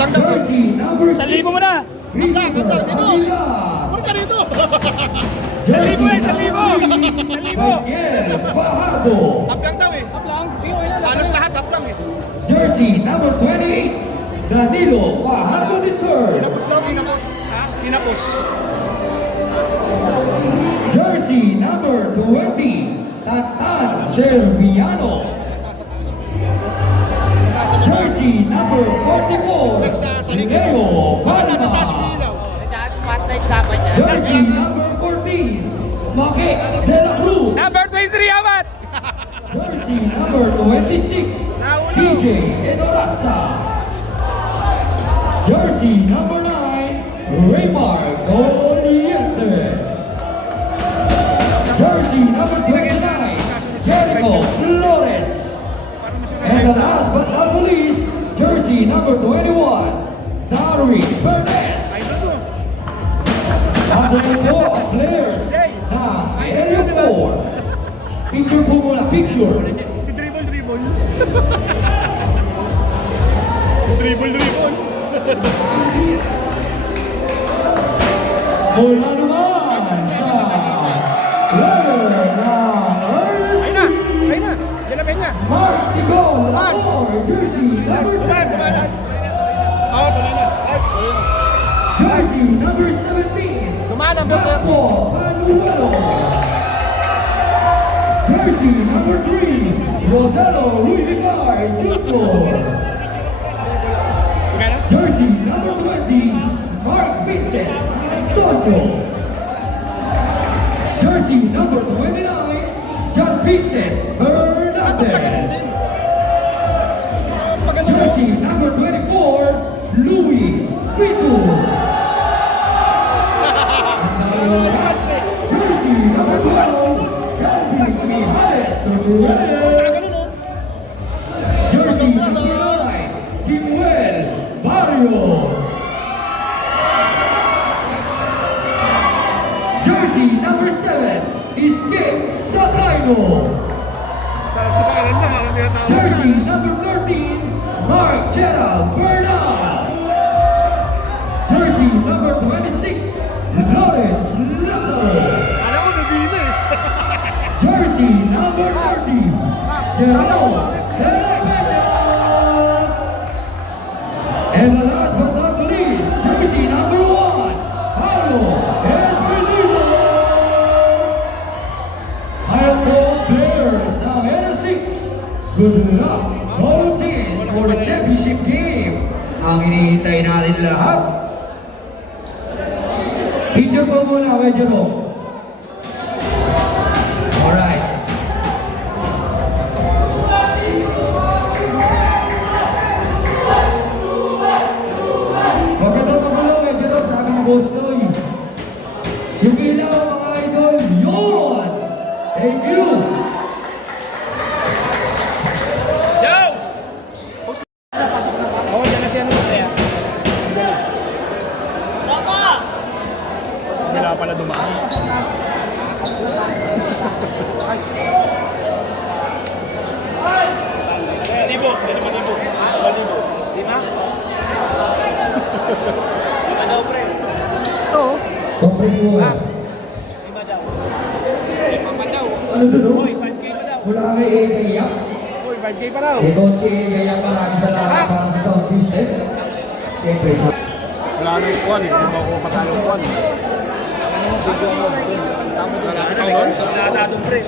Hablang daw. Jersey number 6. 1,000 mo na. Hablang, hablang. Dito. Puro ka dito. 1,000 eh, 1,000. 1,000. Daniel Fajardo. Hablang daw eh. Hablang. Sige, okay na lang. Halos lahat hablang eh. Jersey number 28. Danilo Fajardo III. Kinapos daw, kinapos. Ha? Kinapos. Jersey number 20. Tatan Serviano. Jersey number 44. Leo Bakit nasa taas yung Panama. ilaw? Spotlight dapat niya. Jersey number 14. Maki De La Cruz. Number 23, amat. Jersey number 26. DJ Enoraza. Jersey number 9. Raymar Goliente. Jersey number 29. Jericho Flores. And the last but not the least, jersey number 21. Dari Perez. Ang po ang players na Area 4. Picture po muna, picture. Si Dribble, Dribble. Dribble, Dribble. Mula naman sa letter ng Ayun na, ayun na. Jalapin niya. Mark Nicol Amor, jersey number Tumalan, 10. tumalan. Oo, tumalan na. Ay, ayun na. Jersey number 17. Tumalan, buto. Paco Manuelo. Jersey number 3. Rodelo Ruivicar Jr. Jersey number 20. Mark Vincent Antonio. Jersey number 29. John Vincent Fernandez. Jersey number 24. Louis Vito. Jersey number 12. Calvin Mijares Torres. Jersey number 9. Timuel Barrios. Jersey number 7. Escape Sakaino. Sa pangalan na, alam nila tao. Jersey number 13. Mark Gerald Bernal. Jersey number 26. Lawrence Lazaro. Alam ko, nandito eh. Jersey number 30. Gerardo De La Peña. And the last but not the least, jersey number 1. Pablo Espinito. Ayaw po players ng N6. Good luck all teams for the championship game. Ang hinihintay natin lahat. Picture po muna, medyo mo. Alright. Magandang magulo, medyo mo sa aking boss boy. Yung ilaw, mga idol, yun! Thank you! Oo, dyan na siya nung kaya. Bila pala dumaan. Libo, hindi naman libo. Libo. Lima? Lima daw, pre. Oo. Kompres mo ba? Lima daw. Lima pa daw. Ano doon? Uy, 5K pa daw. Wala kami iiyak. Uy, 5K pa daw. Ikaw si Gaya Parang sa lahat ng sound system. Siyempre, Wala nang kuwan eh. Hindi mo ako matalong kuwan. Wala na doon? Wala na doon, pre.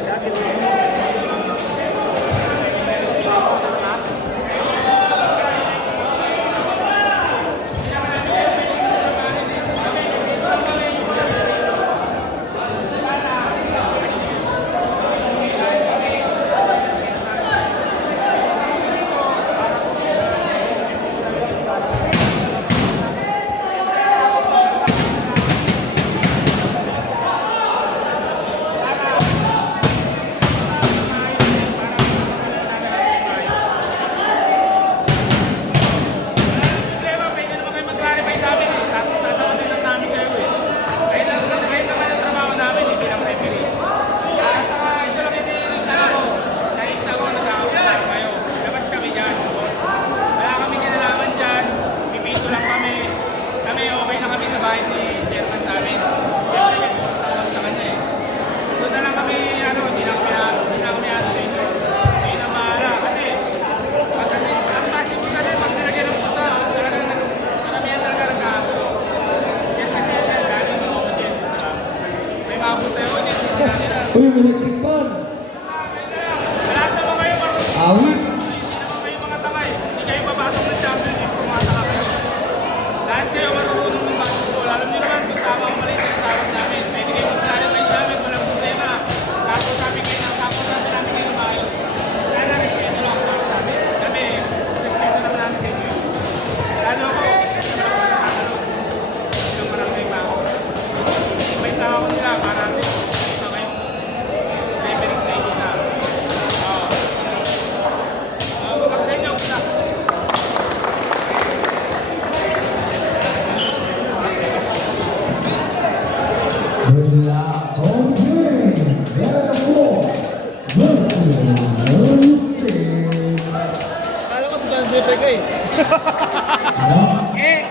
BPK.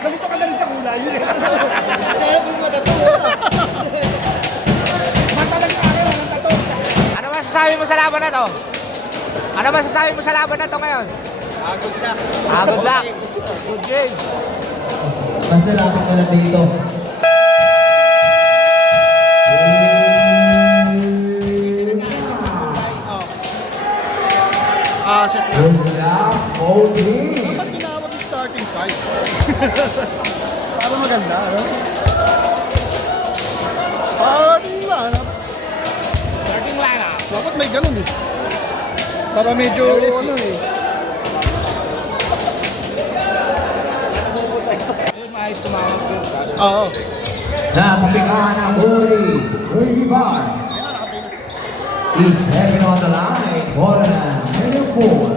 Ganito ka na rin sa kulay. Kaya kung matatuwa. Mata lang sa akin, walang tato. Ano masasabi mo sa laban na to? Ano masasabi mo sa laban na to ngayon? Agos na. Agos na. Good game. Basta lapit na lang dito. Set na. Good luck, Cody. Dapat tinawag yung starting five. Para maganda, ano? Starting lineups. Starting lineup. Dapat may ganun eh. Para medyo, ano eh. Maayos tumawag doon. Oo. Napapikahan ang huli. Rudy Bar is stepping on the line. Bola na. Medium four.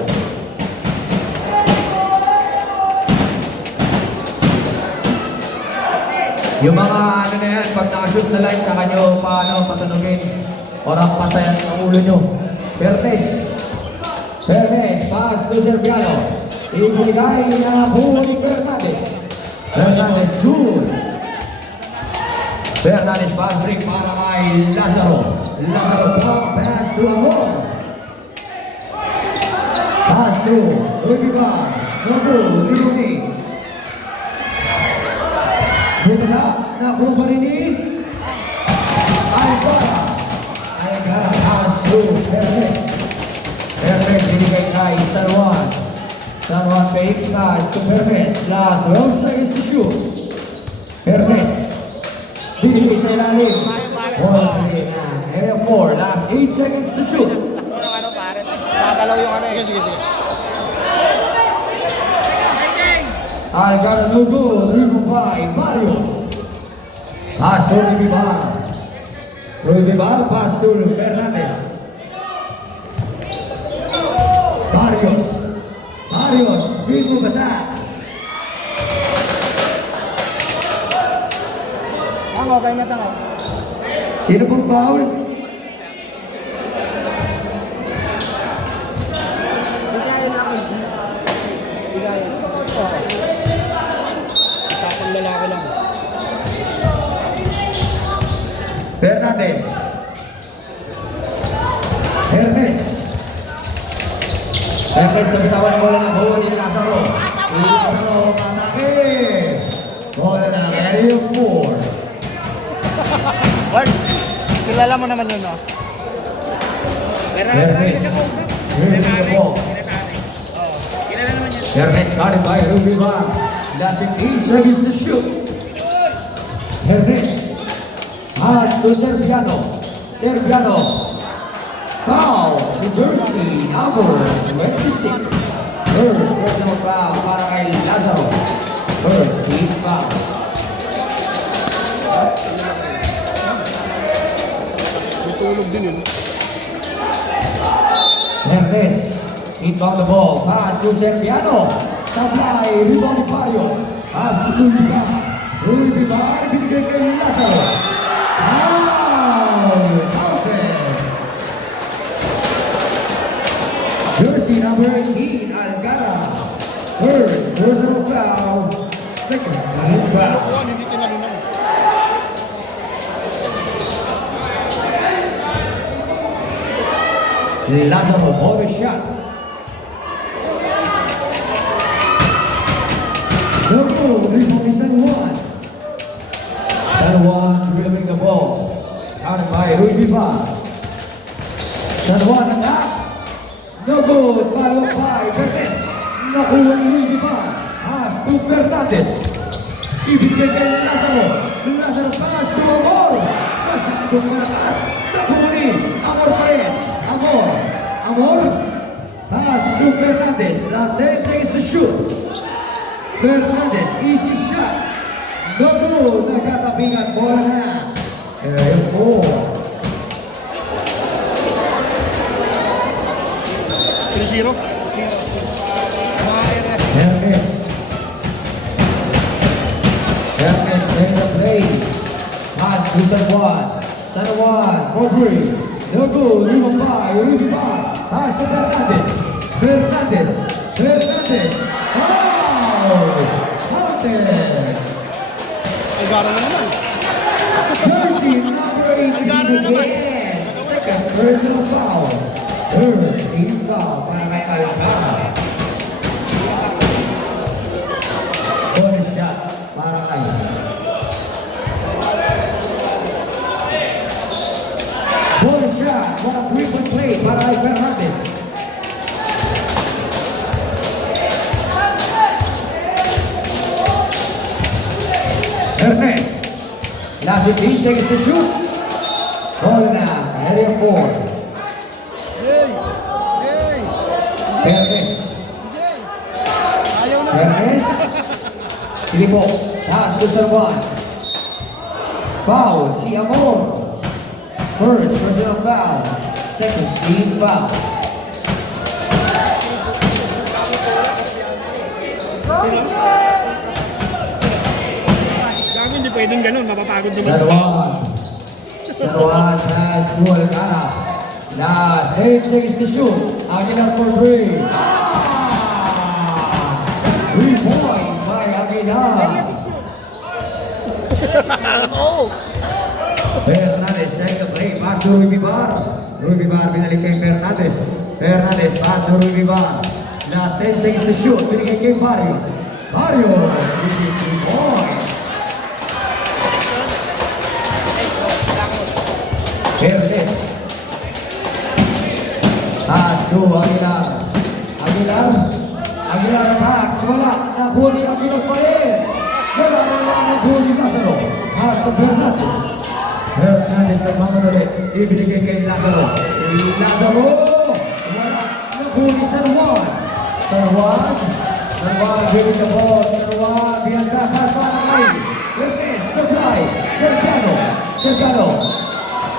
Yung mga ano na yan, pag nakashoot na light, saka nyo paano patunugin. Orang pasayan ang ulo nyo. Perez. Perez, pass to Serbiano. Ibigay na huli Fernandez. Fernandez, good. Fernandez pass break para kay Lazaro. Lazaro pass to Amor. Pass to Rubiba. Nobu, Limoni. Buta na, nakuha pa rin ni Alcara. Alcara pass to Perez. Perez binigay kay San Juan. San Juan fakes pass to Perez. Last 12 seconds to shoot. Perez. Binigay sa ilalim. Air 4, last 8 seconds to shoot. Ano pare? Magalaw yung ano eh. Sige, sige. Algar Lugo, driven by Barrios. Pass to Rubibar. Rubibar, pass to Fernandez. Barrios. Barrios, speed move attack. Okay na tango. Sino pong foul? Isang lalaki lang. Fernandez. Hermes. Hermes na bitawan ng bola ng buo ni Lazaro. Lazaro matake. Bola ng area 4. Bart, kilala mo naman yun, no? Hermes. Here's the ball. Hermes guarded by Rubibar. Lasting 8 seconds to shoot. Hermes. Pass to Serbiano. Serbiano. Foul to Jersey number 26. First personal foul para kay Lazaro. First team foul. Tutulog din yun. Hermes. Inbound the ball. Pass to Serbiano. Supply. Rebound ni Barrios. Pass to Rubibar. Rubibar. Binigay kay Lazaro. Foul. Counted. Jersey number 18, Algara. First personal foul. Second team foul. Kuhan, hindi tinalunan. Lazaro, ball shot. No goal, rebound is San Juan. San Juan dribbling the ball. Counted by Rubibar. San Juan attacks. No goal, followed by Perez. Nakuha ni Rubibar. Pass to Fernandez. Ibigay kay Lazaro. Lazaro pass to Amor. Kung malakas, nakuha ni Amor pa rin. Amor. Amor. Pass to Fernandez. Last 10 seconds to shoot. Fernandez, easy shot. No goal, nagkatapingan. Bola na. Area 4. 3-0. Hermes. Hermes in the play. Pass to San Juan. San Juan, for free. No goal, rebound by Rubibar. Pass to Fernandez. Fernandez. Fernandez. Gara na naman. Jersey number 18 again. Second personal foul. Third team foul para kay Alcantara. Bonus shot para kay bonus shot, mga 3-point play para kay Fernandez. Ernest. Last 15 seconds to shoot. Ball na, area 4. Hey! Hey! Ernest. Ayaw na. Ernest. Filipo. Pass to Servan. Foul, si Amor. First personal foul. Second team foul. Gago, hindi pwedeng ganun. Mapapagod naman. Servan. Servan has to Alcantara. Last 8 seconds to shoot. Aguilar for 3. 3 points by Aguilar. Oo. Fernandez, second play, pass to Ruby Bar. Ruby Bar, binalik kay Fernandez. Fernandez, pass to Ruby Bar. Last 10 seconds to shoot, binigay kay Barrios. Barrios, 3 points. Fernandez. Pass to Aguilar. Aguilar. Aguilar attacks, wala. Nahuli Aguilar pa rin. Wala na lang nahuli Lazaro. Pass to Fernandez. Fernandez nagmamadali. Ibinigay kay Lazaro. Lazaro! Wala. Nahuli San Juan. San Juan. San Juan giving the ball. San Juan. Bianca. Pass para kay Fernandez. Supply. Cercano. Cercano.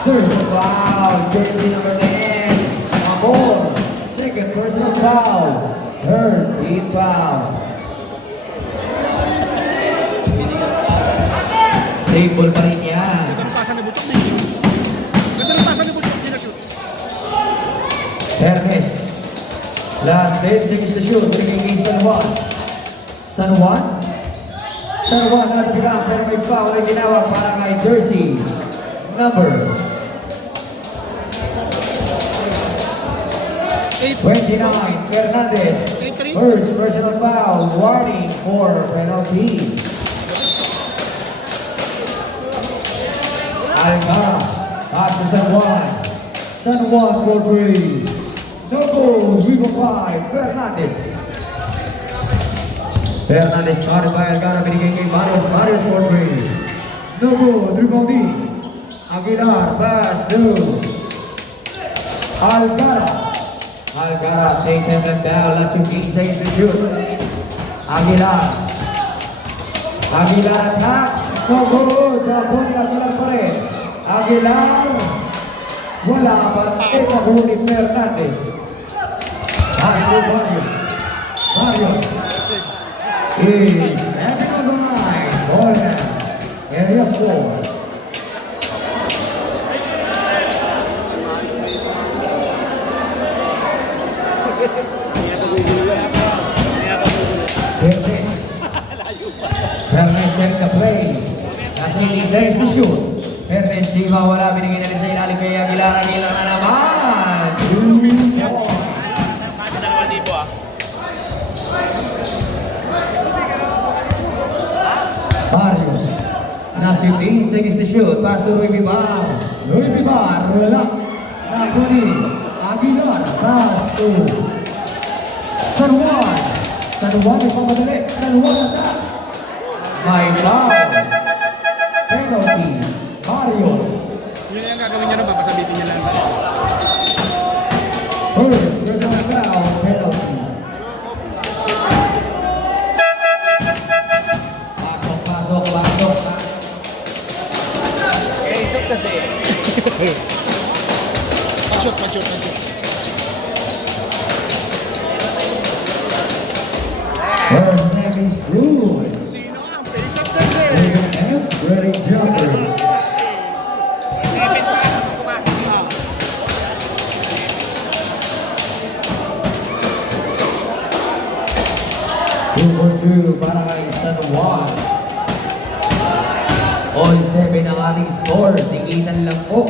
Third foul. Jersey number 10. Amor. Second personal foul. Third team foul. Simple pa rin yan. Ganda ng pasa ni Butok. Ganda ng pasa ni Butok. Hindi na shoot. Ernest. Last 10 seconds to shoot. Bringing in San Juan. San Juan? San Juan nagbilang pero may foul na ginawa para kay Jersey. Number 29. Fernandez. First personal foul. Warning for penalty. Alcantara. Pass to San Juan. San Juan for 3. No goal. River 5. Fernandez. Fernandez started by Alcantara. Binigay kay Barrios. Barrios for 3. No goal. Rebounding. Aguilar. Pass to Alcantara. Alcantara takes him down. Last 15 seconds to shoot. Aguilar. Aguilar attacks. No goal. Tapos ni Aguilar pa rin. Aguilar. Wala pa rin nahuli Fernandez. Pass to Barrios. Barrios is stepping on the line. Ball now. Area 4. Fernandez set the play. Nasa 18 seconds to shoot. Fernandez di mawala. Binigay na rin sa ilalim kay Aguilar. Aguilar na naman. 2 points. Barrios. Last 15 seconds to shoot. Pass to Ruby Bar. Ruby Bar. Wala. Nakuni. Aguilar. Pass to San Juan. San Juan ay pamadali. San Juan attack. May foul. Penalty. Barrios. Yun yung gagawin niya na. Papasabitin niya lang. First personal foul. Penalty. Pasok, pasok, pasok. Pa-shoot, pa-shoot, pa-shoot. First name is Blue. Sino ang face up din eh? Ready jumper. Two for two para kay San Juan. All 7 ang ating score. Tikitan lang po.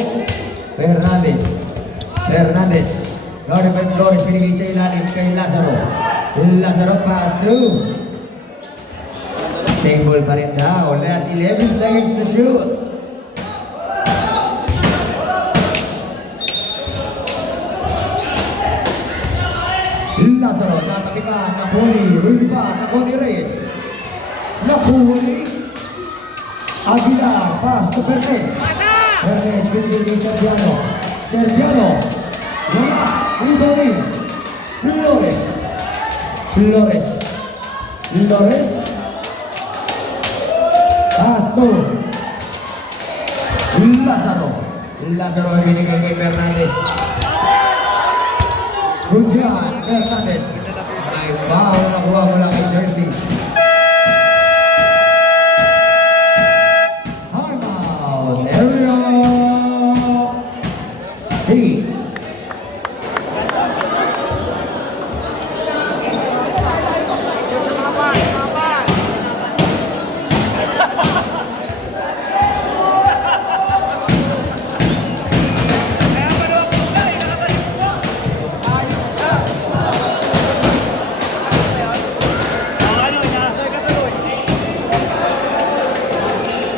Fernandez. Lori by Flores. Pinigay sa ilalim kay Lazaro. Lazaro pass through. Same ball pa rin daw. Last 11 seconds to shoot. Lazaro, natapitan, Napoli, Rubiba, Napoli Reyes. Napoli, Aguilar, pass to Perez. Perez, binigay kay Sergiano, wala, Ribori, Flores, pass to Lazaro ay binigay kay Fernandez. Rudian Fernandez ay foul na nakuha mula kay Jersey. Timeout, area 6.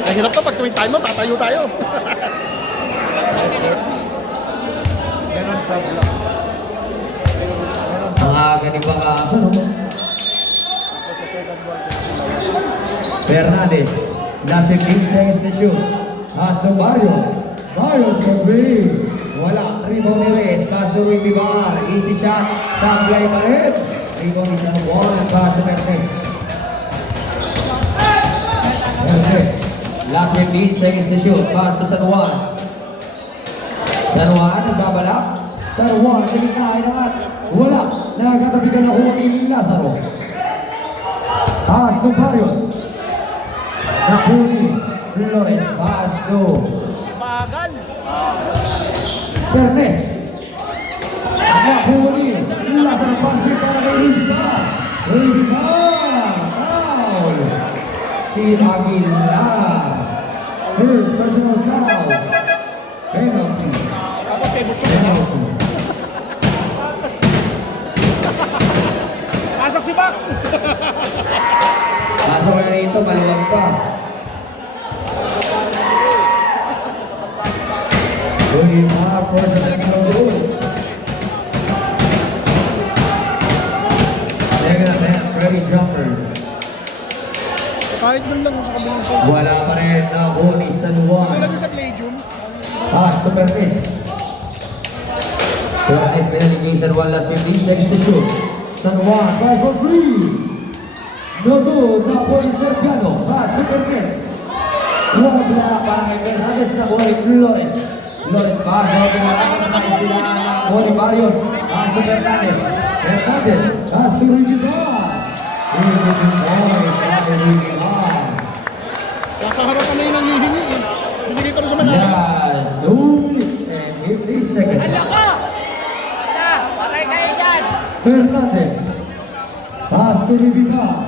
Ang hirap to pag tuwing time mo, tatayo tayo. Mga ganito ka Fernandez, last 15 seconds to shoot. Pass to Barrios for three. Wala, rebound ni Reyes, pass to Ricky Bar. Easy shot, sablay pa rin. Rebound ni San Juan, and pass to Perez. Last 15 seconds to shoot. Pass to San Juan. Nagbabalak. San Juan, nilikain naman. Wala, nakakatabi ka na kuha ni Lazaro. Pass to Barrios. Napoli, Flores, pass to Bagal. Perez. Napoli, Lazaro, pass to Rubiba. Foul. Si Aguilar. First personal foul. Penalty. Tapos kay Butchok. Penalty. Pasok si Max. Pasok na rito, maluwag pa. Rubiba for the technical goal. Second attempt, ready jumpers. Kahit man lang sa kabilang side. Wala pa rin na ni San Juan. Wala din sa Palladium. Pass to Perez. Perez pinalagay San Juan, last 15 seconds to shoot. San Juan, 5 for 3. No good, Napoli Sergiano. Pass to Perez. Wala para kay Fernandez, nakuha ni Flores. Flores pass, pinalagay sila Napoli Barrios. Pass to Fernandez. Fernandez, pass to Rubiba. Nasa harapan na yun ang hihingi eh. Binigay ko na sa manalo. Yes, 2 minutes and 50 seconds. Patay kayo dyan. Fernandez. Pass to Rubiba.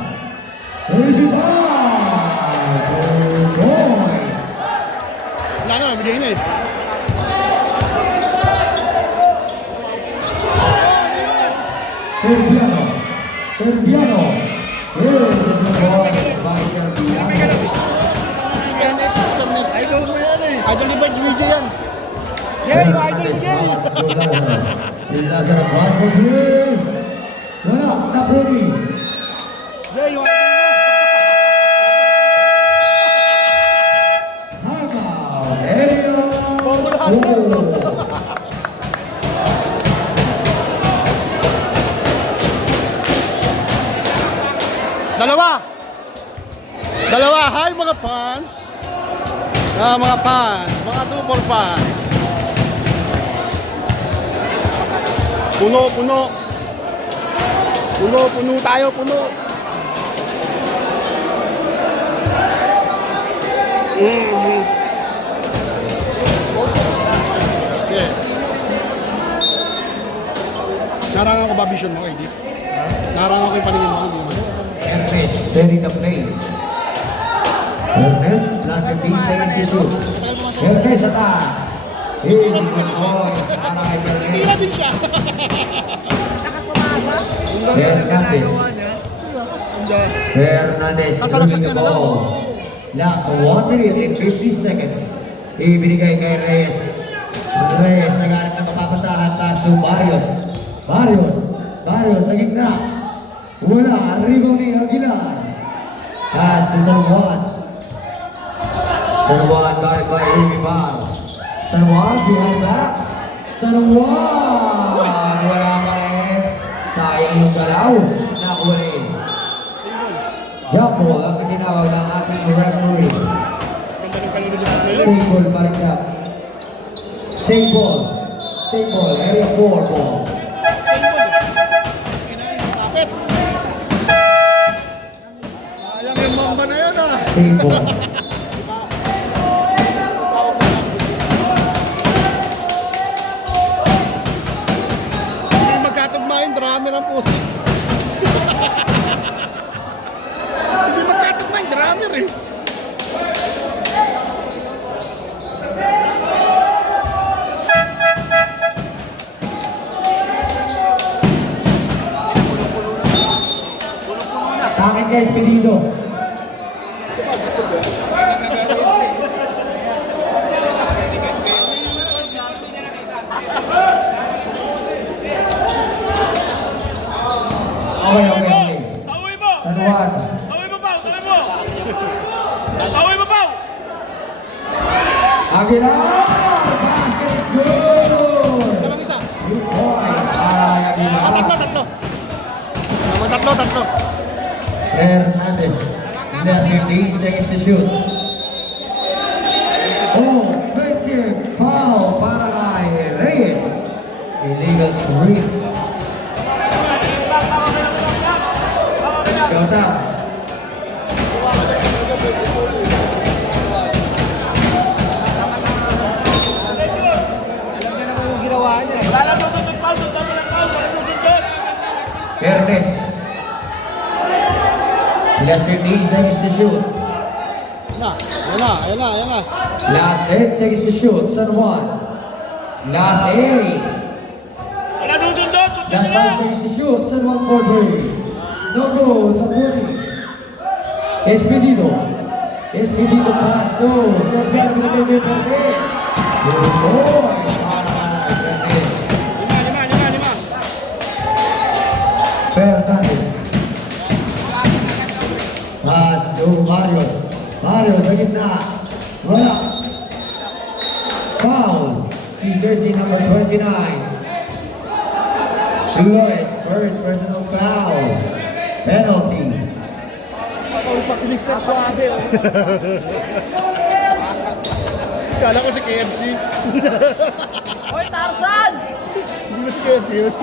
Rubiba! 2 points. Wala na, bigay na eh. Sergiano. Here's the ball by Sergiano. Fairness. Idol mo yan eh. Idol ni Bad JJ yan. Jay, idol mo yan. Pass to Lazaro. Lazaro pass for 3. Wala, Napoli. Jay, yung idol mo. Timeout. Area. Dalawa. Hi mga fans. Mga fans. Mga 2 for 5. Puno. Puno tayo, puno. Okay. Narangan ko ba vision mo, Edith? Narangan ko yung paningin mo, hindi mo. Ernest, ready to play. Ernest, last 15 seconds to shoot. Ernest attack. Easy point para kay Hindi Ernest. din siya. Hernandez. Hernandez moving the ball. Last 1 minute and 50 seconds. Ibinigay kay Reyes. Reyes naghanap na mapapasahan pass to Barrios. Barrios sa gitna. Wala, ang rebound ni Aguilar. Pass to San Juan. San Juan guarded by Ruby Bar. San Juan behind back. San Juan! Wala pa rin. Sayang yung galaw. Nakuli. Jump ball ang tinawag ng ating referee. Same ball pa rin ka. Same ball. Area 4 ball. Kapit. Sayang yung mamba na yun ah. Same ball. Hindi magkatugmain, drummer ang puto. Hindi magkatugmain, drummer eh. Sa akin kay Espirido. Okay. Tawin mo! San Juan. Tawin mo, Pao! Tawin mo! Tawin mo, Pao! Aguilar! Basket is good! Dalawang isa. Good point para kay Aguilar. Tatlo. Tatlo. Hernandez. Last 15 seconds to shoot. Offensive foul para kay Reyes. Illegal screen. Goes out. Ernest. Last 15 seconds to shoot. Ayan na. Last 10 seconds to shoot. San Juan. Last 8. Wala nung sundot! Sundot Last 5 seconds to shoot. San Juan for 3. No go. Tabuni. Espedido pass to Serbian Pinagay Fernandez. Good boy. Para kay Fernandez. Lima. Fernandez. Pass to Barrios sa gitna. Wala. Foul. Si jersey number 29. Flores, first personal foul. Penalty. Pa si Mr. Suave. Kala ko si KFC. Hoy, Tarzan! Hindi mo si KFC yun.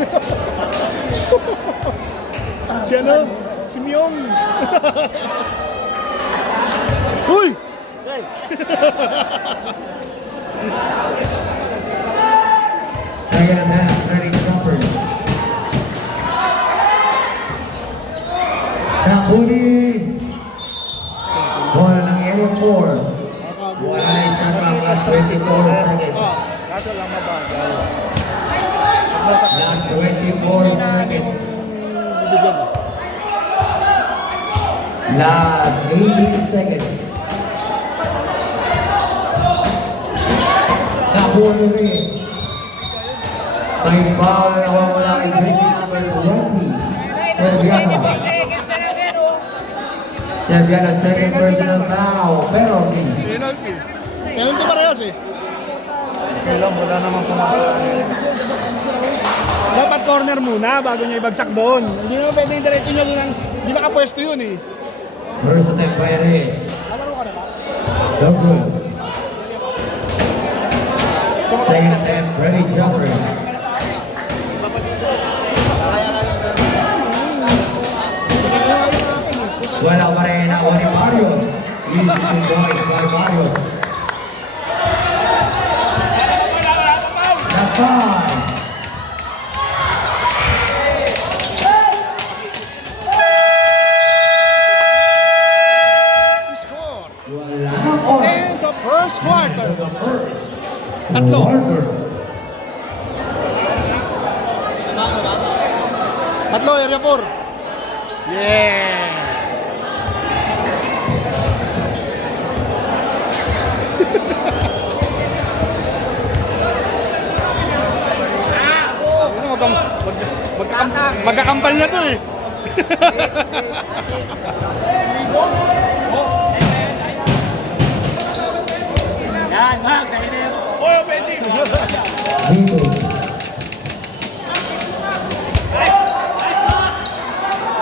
Si ano? Si Myong. Uy! Second and half, ready jumpers. Nakuni. Bola ng area 4. Wala na shot clock, last 24 seconds. Kaso lang mabagal. Last 24 seconds. Last 18 seconds. Nakuni rin. May foul na wala kay jersey number 20. Serbiano. Serbiano, second personal foul. Penalty. Penalty parehas eh. Kailan wala naman Dapat corner muna bago niya ibagsak doon. Hindi naman pwede yung diretso niya doon. Hindi nakapwesto yun eh. First attempt by Reyes. No good. Second attempt, ready jumper. Wala pa rin ako ni Barrios. Easy two points by Barrios. That's five. Score! Wala First quarter. Tatlo. Tatlo, area 4. Yeah! Magkakampal na to eh. Yan, ha, kainin. Oy, Benji. Dito.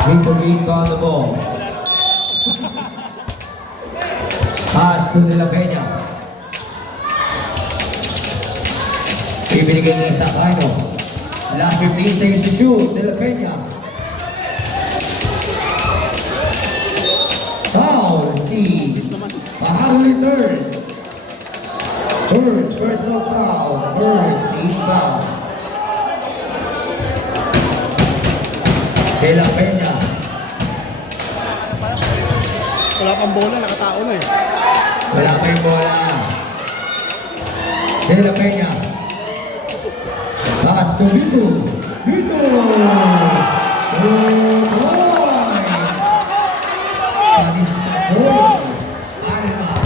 Dito lead on the ball. Pass to De La Peña. Ibigay niya sa Kano. Last 15 seconds to shoot. De La Peña. Foul. Si Paharo return. First personal foul. First team foul. De La Peña. Wala pang bola, nakatao na eh. Wala pa yung bola. De La Peña. Pass to Vito. Vito! Good boy! Panis na boy. Alma.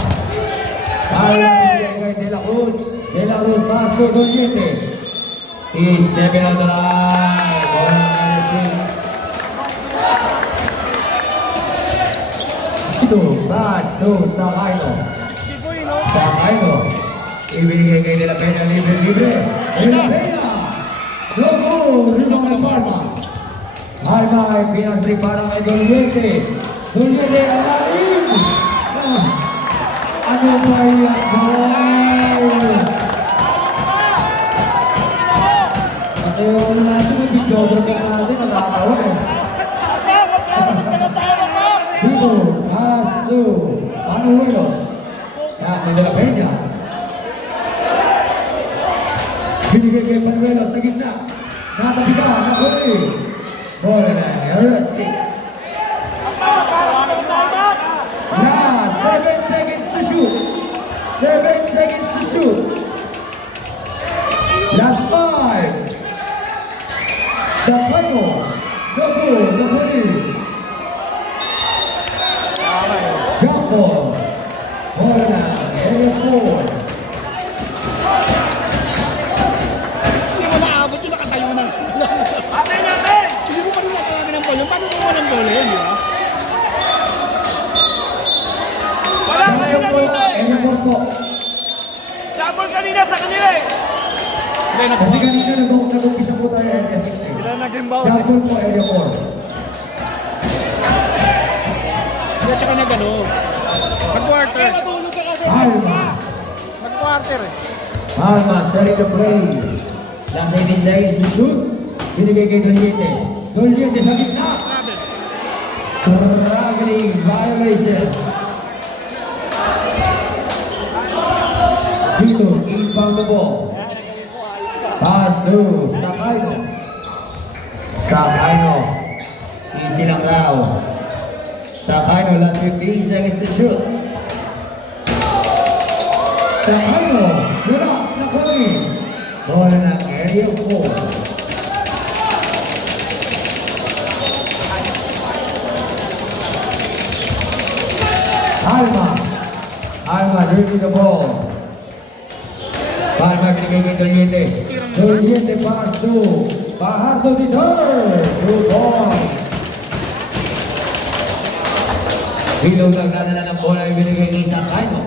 Alma kay De La Cruz. De La Cruz pass to Doliete. He's stepping on the line. Ball number 6. Vito. Pass to Sakaino. Sakaino. Ibigay kay De La Peña. Libre. De La Peña. Logo, rebound ng Palma. Palma ay pinagtriparan kay Doliete. Doliete ang lalim. Ano ba yan, boy? At yung natin yung videographer natin, nakakawin eh. Dito, pass to Panuelos. Yan, may De La Peña. Binigay kay Panuelos sa gitna. Natabi ka, nakuli. Bola na, area 6. Now, 7 seconds to shoot. 7 seconds to shoot. Last 5. Sakaino. Napuli. Jump ball. Bola na, area 4. Hindi mo naabot yung nakatayo na. Atin, atin. Hindi mo pa rin nakuha ng bola. Paano mo ng bola yun, di ba? Wala ka Area 4 po. Double kanina sa kanila eh. Kasi kanina nag-umpisa po tayo area 6 eh. Sila nag-inbound. Double po area 4. Hindi, tsaka na gano'n. Mag-quarter. Matulog ka kasi. Alma. Mag-quarter eh. Alma, ready to play. Last 18 seconds to shoot. Binigay kay Doliete. Doliete sa gitna. Traveling violation. Dito, inbound the ball. Pass to Sakaino. Sakaino. Easy lang raw. Sakaino, last 15 seconds to shoot. Sakaino, wala, nakoni. Bola na, area 4. Alma, dribbling the ball. Palma binigay kay Doliete. Doliete pass to Fajardo Vitor. Good ball. Bilog nagdadala ng bola ay binigay kay Sakaino.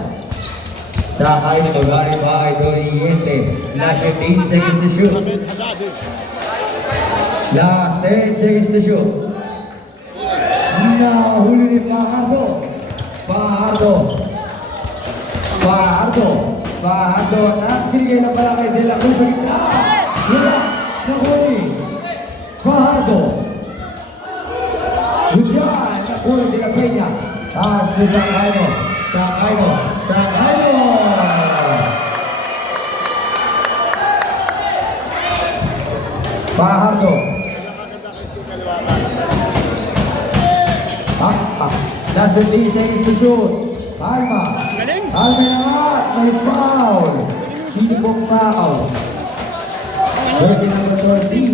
Sakaino, gari by Doliete. Last 15 seconds to shoot. Last 10 seconds to shoot. Nahuli ni Fajardo. Fajardo, at binigay na pala kay De La Cruz sa gitna. Wala, nakuli. Fajardo. Diyan, nakuli De La Peña. Pass to Sakaino. Fajardo. Last 15 seconds to shoot. Palma. Galing. Almenat, may foul. Sino pong foul? Jersey number 13.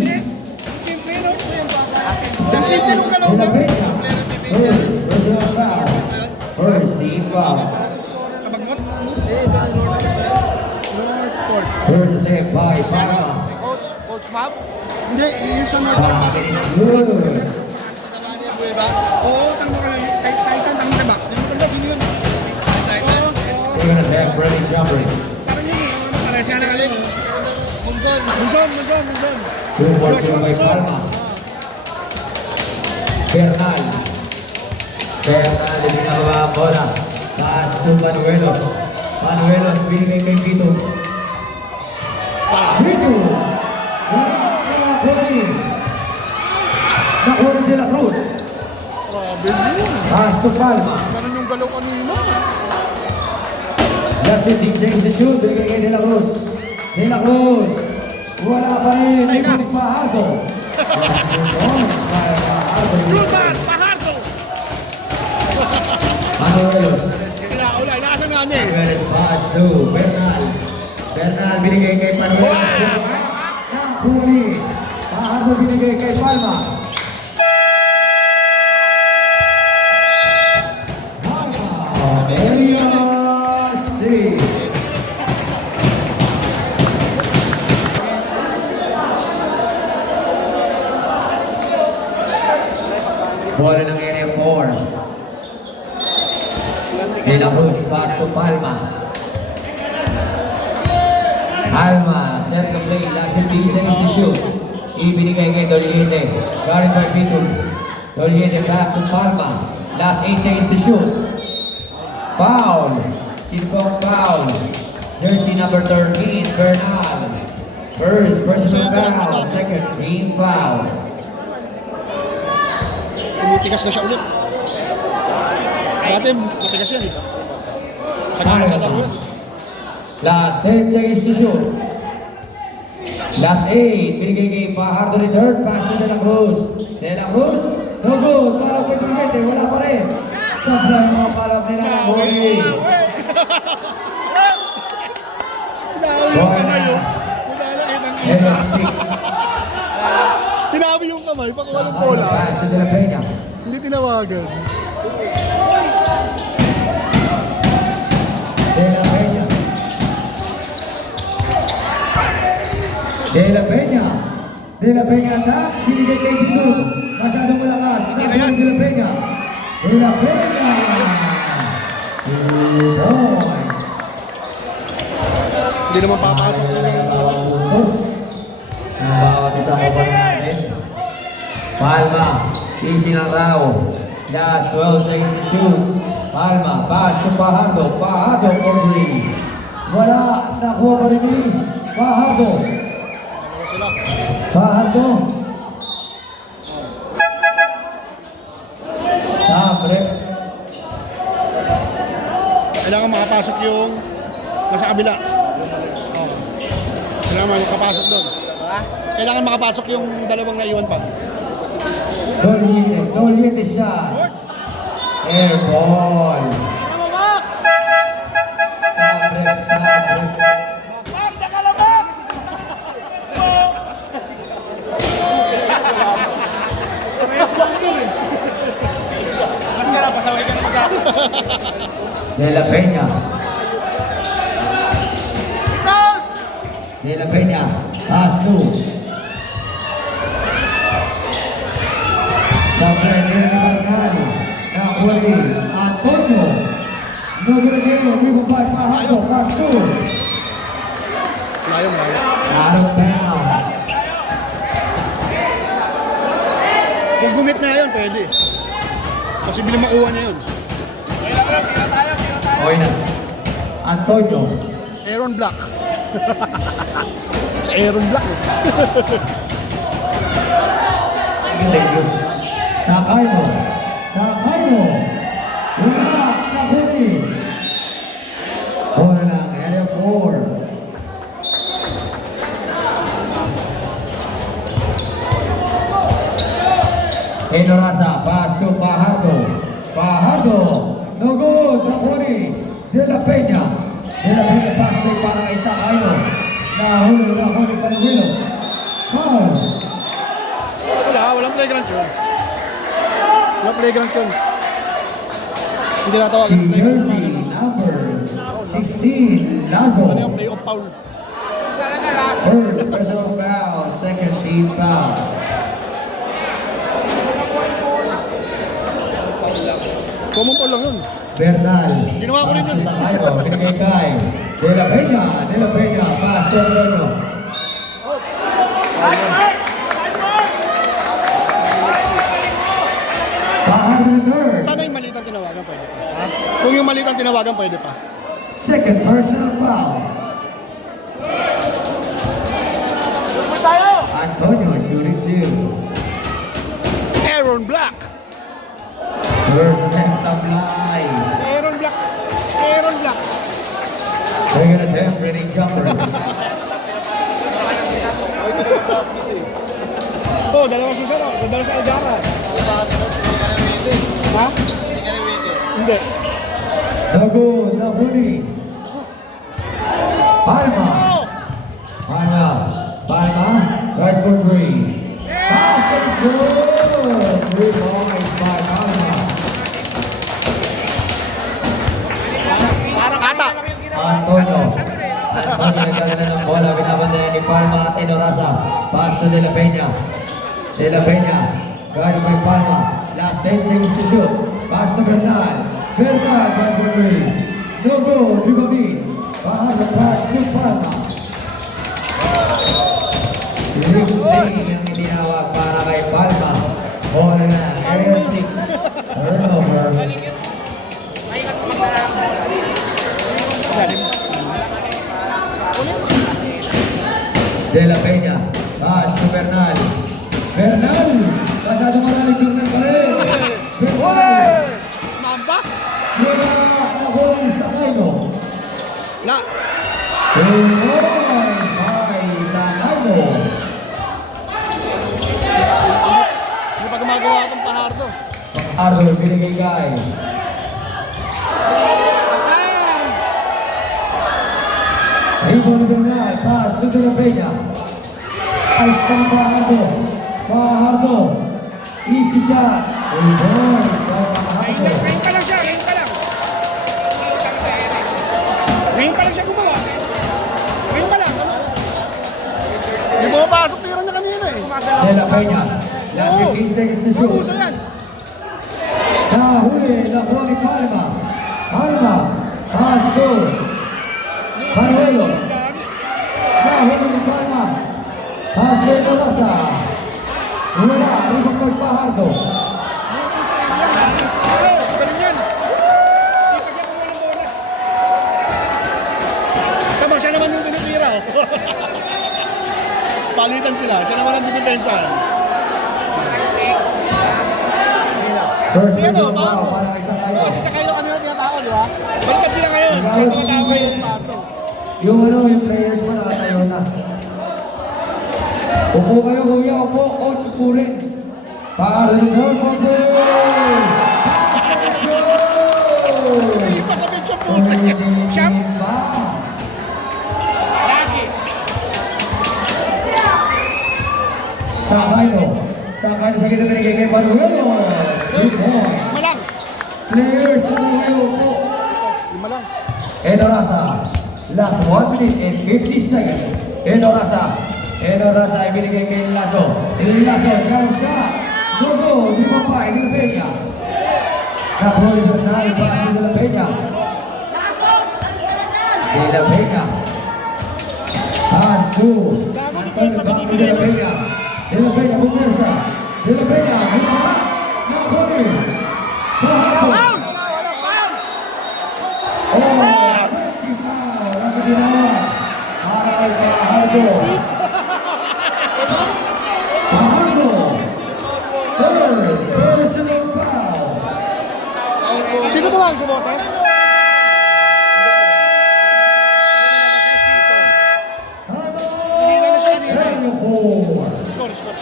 Ang simple nung galaw De na. La Peña. First, personal foul. First, team foul. Kabagmot. First attempt by Palma. Coach Map? Hindi, yung sa North Park. Pocket is good. Oo, tama ka lang. Titan, tama ka box. Yung tanda, sino yun? Second attempt, running jumper. Parang yun eh. Parang siya na kayo. Munson. Two for two by Palma. Bernal. Bernal, hindi na baba ang bola. Pass to Manuelos. Manuelos, binigay kay Vito. Vito! Wala na Cody. Nakuri de la Cruz. Grabe yun. Pass to Palma. Ganun yung galaw kanina. Last 15 seconds to shoot. Binigay kay de la Cruz. De la Cruz. Wala pa rin. May pinig Pahardo. Good man, Pajardo. Manuelos. Wala, inaasan nga niya eh. Manuelos pass to Bernal. Bernal binigay kay Manuelos. Nakuli. Pahardo binigay kay Palma. Area C. Bola ng area 4. De La Cruz pass to Palma. Palma, set the play, last 15 seconds to shoot. Ibinigay kay Doliete. Guarded by Pitul. Doliete back to Palma. Last 8 seconds to shoot. Foul. Sinpong foul. Jersey number 13, Bernal. First, personal foul. Second, team foul. Tumitigas na siya ulit. Dati, matigas yan eh. Sagana sa laro yun. Last 10 seconds to shoot. Last 8, binigay kay Fajardo return, pass to De La Cruz. De La Cruz, no good, parang pwede pwede, wala pa rin. Sobrang mga parang nila ng huli. Pinawi yung kamay oh. Pinalakit ang Hello, isa. stick. Pinawi yung kamay, pag walang bola. Pass to De La Peña. Hindi tinawagan. De La Peña. De La Peña. De La Peña attacks, binigay kay Vito. Masyadong malakas, nakuha De La Peña. De La Peña. 2 points. Hindi naman papasok na yung Dos. Ang bawat isang open natin. Palma, easy ng raw. Last 12 seconds to shoot. Palma, pass to Fajardo. Fajardo for 3. Wala, nakuha pa rin ni Fajardo. Fajardo. Sabre. kailangan makapasok yung nasa kabila. Oh. Kailangan makapasok doon. Kailangan makapasok yung dalawang naiwan pa. Doliete siya. Air ball. Sabre. Mas ka na, pasaway ka na mag-ako. De La Peña. De La Peña. Pass to. Sabre, nila ni Barcali. Nakuli. Antonio. Nagulagay. Ribo by Fajardo. Pass to. Layo. Out of bounds. Kung gumit na yun, pwede. Posible makuha niya yun. Okay na. Antonio. Aaron Black. Sa Aaron Black. Thank you. Sakay mo. Wala. Sakuni. Bola lang. Area 4. Enorasa. Pass to Fajardo. No good. Sakuni. De La Peña. De La Peña pass play para kay Sakayo. Nahuli pa ng Willows. Foul. Walang playground yun. Walang playground yun. Hindi natawagan ng playground. Jersey number 16, Lazo. Ano yung play of foul? First personal foul, second team foul. Common foul lang yun. Bernal. Ginawa ko rin yun. Sa kayo, binigay kay De La Peña. De La Peña, pass to Antonio. Bahar return. Sana yung maliit ang tinawagan, pwede pa. Kung yung maliit ang tinawagan, pwede pa. Second personal foul. Antonio shooting two. Aaron Black! First attempt supply. Si Aaron Black! Aaron Black! Second attempt, ready jumper. Oh, dalawang susano. Dalawang sa Aljama. Ha? Hindi. Dago, Nahuni. Palma. Palma. Palma. Rise for three. Basket is good. 3 points by Palma. Parang ata. Antonio. Antonio nagdadala ng bola. Binabandayan ni Palma at Enorasa. Pass to De La Peña. De La Peña. Guarded by Palma. Last 10 seconds to shoot. Pass to Bernal. Bernal. Rise for three. No good. Rebound. Bahar the pass to Palma. Replay ang itinawag para kay Palma. Bola na. Area 6. Turnover. De La Peña. Pass to Bernal. Bernal. Masyado marami Bernal pa rin. Bernal. Mamba? Mula ako sa Kaino. Na. Tuloy by Sakaino. Hindi pa gumagawa itong pahardo. Arlo binigay kay. Rebound Bernal. Pass to De La Peña. Ice pang Fajardo. Fajardo. Easy shot. Rebound by Fajardo. Ngayon pa lang siya. Ngayon pa lang. Ngayon pa lang siya gumawa. Ngayon pa lang. Ano? Hindi pumapasok tira niya kanina eh. De La Peña. Last 15 seconds to shoot. Mabusa yan. Nahuli na po ni Palma. Palma. Pass to Panuelos. Nahuli ni Palma. Pass to Enorasa. Wala. Rebound by Fajardo. Galing yan. Sipag yan kung walang bola. Tama, siya naman yung tinitira. Oh. Palitan sila. Siya naman ang dinipensahan. First Si ano, personal foul para kay Sakayo. Kasi sa kayo kanina tinatao, di ba? Balikan sila ngayon. Siya tinatao ngayon. Pato. Yung players mo nakatayo na. Upo kayo, kuya. Upo. Coach, upo rin. Para rin doon, konti. Hindi pa sabihin siya po. Siya. Sakayo. Sakayo sa kita binigay kay Panuelo. Good point. Malang. Players, Panuelo po. Lima lang. Enorasa. Last 1 minute and 50 seconds. Enorasa. Enorasa ay binigay kay Lazo. Lazo, ground shot. Gogo, di pa pa, De La Peña. Nakuha Bernal, pass to De La Peña. De La Peña. Pass to Antonio, back to De La Peña. De La Peña, Bumersa. De La Peña, hinaka. Nakuha. Sa hapon. Oh, si foul. Ang ginawa. Para kay Fajardo. Fajardo. Third personal foul. Sino ba ang sumote? Hindi na siya kanina. Score, score.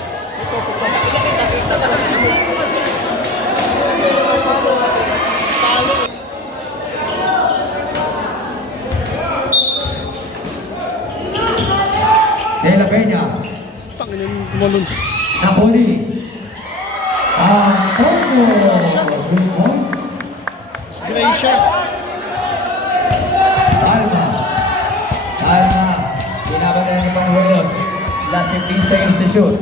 Peña. Panginoon, tumalon. Napoli. Antonio. 3 points. Gracia. Palma. Palma. Binabalan ni Panuelos. Last 15 seconds to shoot.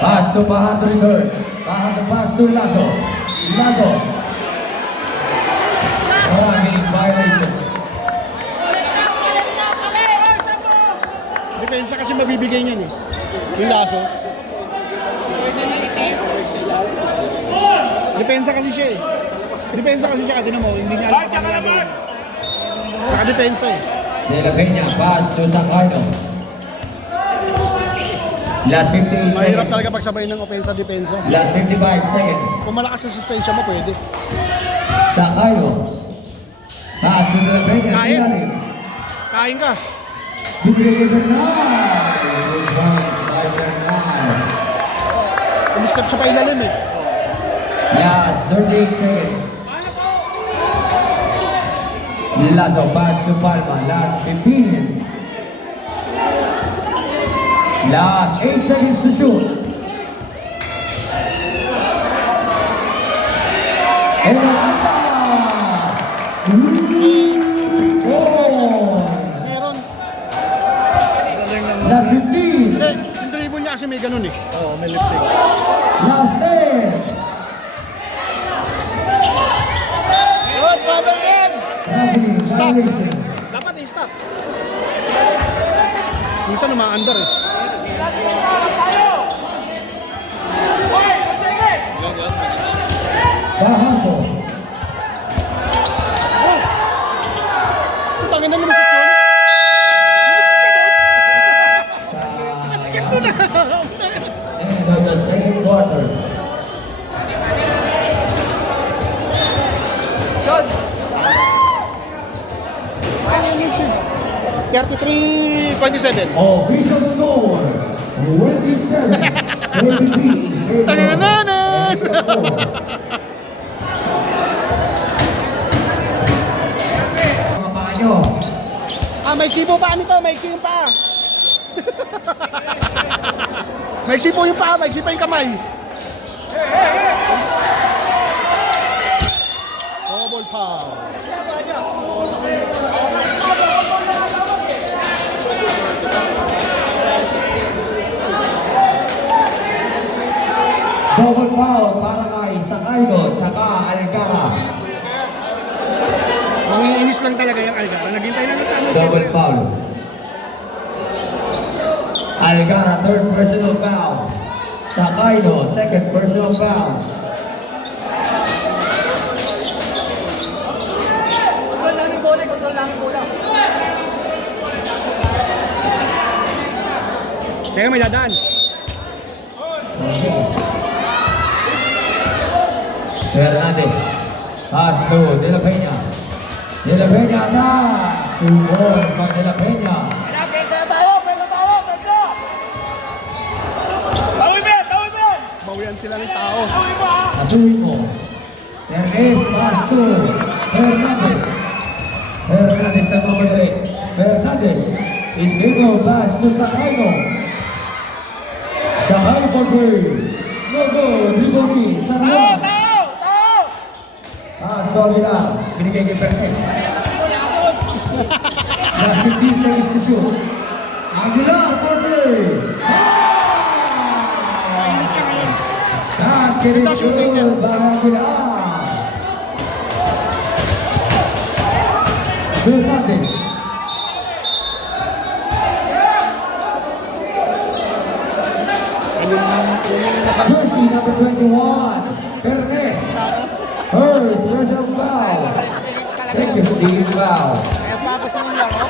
Pass to Pahan to return. Pahan to pass to Lazo. Lazo. Oh, game violation. Depensa kasi mabibigay niyan eh. Yung laso. Depensa kasi siya eh. Depensa kasi siya, tinan mo, hindi niya alam kung ano gagawin. Nakadepensa eh. De La Peña, pass to Sacano. Last 58 Mahirap seconds. talaga pagsabay ng opensa-depensa. Last 55 seconds. Kung malakas yung suspension mo, pwede. Sacano. Pass to De La Peña. Kain. Sinali. Kain ka. Bibigay kay Bernal. Good point by Bernal. Umistep siya pa ilalim eh. Last 38 seconds. Lazo, pass to Palma. Last 15. Last 8 seconds to shoot. And Meron. last 15. Hindi, yung dribble niya kasi may ganun eh. Oo, may lifting. Last 10. Good, bubble din! Stop. Violation. Dapat i-stop. Minsan umaandar eh. Bahampo. Putangin na lumusot yun. End of the second quarter. Thirty-three, 27. Official score 27. 33. Tanananan! Mga paa nyo. Maiksi po pa nito, maiksi yung paa. Maiksi po yung paa, maiksi pa yung kamay. Double foul. Double foul para kay Sacayno tsaka Alcara. Mangiinis lang talaga yung Algara. Naghintay na ng tama. Double foul. Alcara, third personal foul. Sacayno, second personal foul. Control lang yung bola, control lang yung bola. Teka, may dadaan. Fernandez. Pass to De La Peña. De La Peña na. Sumor pa De La Peña. Tawin mo yan! Tawin mo yan! Bawian sila ng tao. Tawin mo ha! Asuhin mo. Hernandez, pass to Hernandez. Hernandez na mamadali. Hernandez. Ispino, pass to Sacayno. Sacayno for three. No good. Riboni. Sarah. Sorry na. Binigay kay Perez. Last 15 seconds to shoot. Aguilar for three. Basket is good by Aguilar. Fernandez. Jersey number 21. Perez. Hers, personal foul. Second team foul. Kaya papasin lang, oh.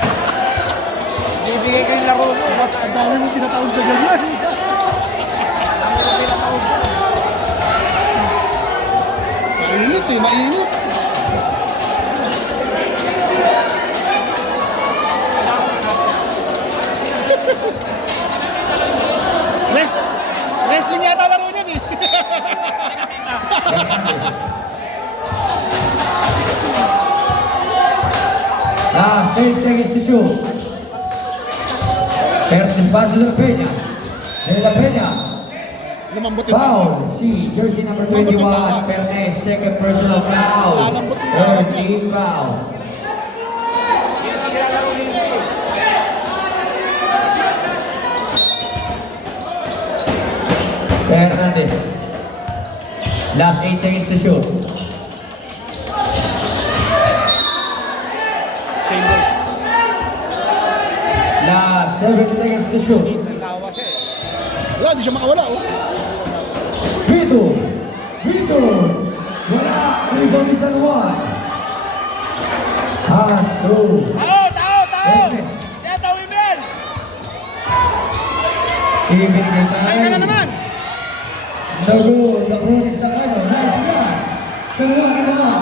Bibigay ko yung laro mo. Ang dami mo tinatawag sa ganyan. Mainit eh, mainit. Wrestling yata laro niyan eh. Last 10 seconds to shoot. Pernes pass de la Peña. De la Peña. Lumambot yung Foul. Si jersey number 21. Pernes. Second personal foul. 13 foul. Fernandez. Last 8 seconds to shoot. Last 7 seconds to shoot. Wala, di siya makawala. Oh. Vito. Vito. Wala. Rebound ni San Juan. Pass through. Tao! Pernes. Siya, tawin mo yan! Ibinigay Ay, ka na tayo. naman. Nago ni Sakano. Nice one. San Juan na naman.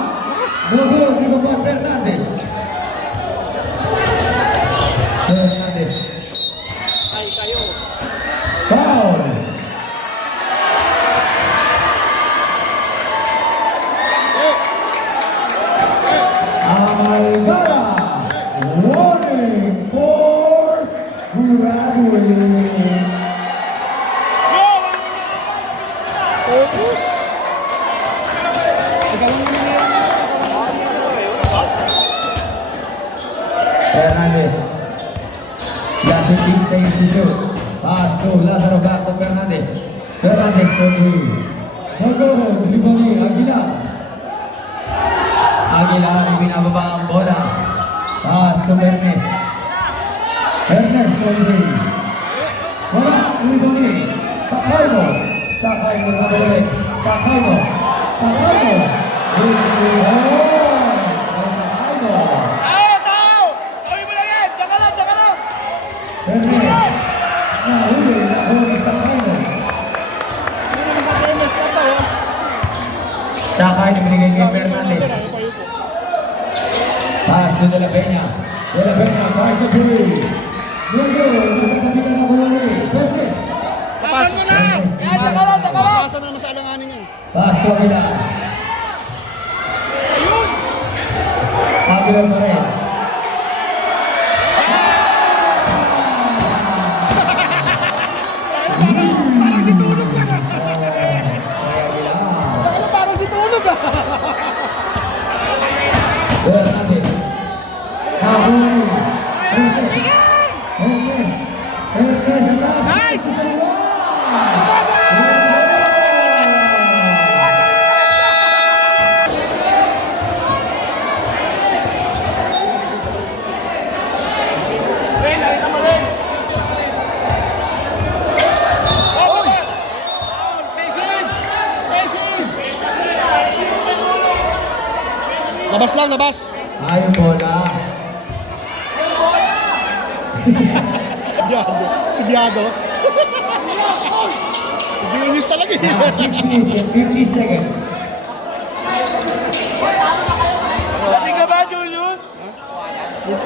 Nago, rebound Fernandez. Fernandez. Foul. Amalgara. Warning for graduating. Focus. Ikaw lang naman yan. Fernandez. Last 15 seconds to shoot. Pass to Lazaro back to Fernandez. Fernandez to three. Nago, rebound ni Aguilar. Aguilar, ibinababa ang bola. Pass to Pernes. Pernes to three. Wala, rebound ni Sakaymo. Sakaymo na bola. Sakaymo. Sakaymo. Sakaymo. Tao! Tawin mo lang yan! Diyan ka lang! Pernes. Nahuli na bola Sakaymo. Ano naman sa Pernes na to? Oh. Sakay na binigay kay Fernandez. Pass to De La Peña. De La Peña, pass to three. Luego, nakatabigan na bola ni Pernes. Papasa mo na! Papasa na naman sa alanganin yan. Pass to Aguilar. Aguilar pa rin. Ay, Aguilar. Ano parang si Tulog ah? Fernandez. Nahuli. Pernes. Pernes. Pernes atas. Nice! Labas lang, labas. Ayun bola. Biado. Si Biado. Ginis talaga eh. Now 6 minutes and 50 seconds. Kasi ka ba, Julius?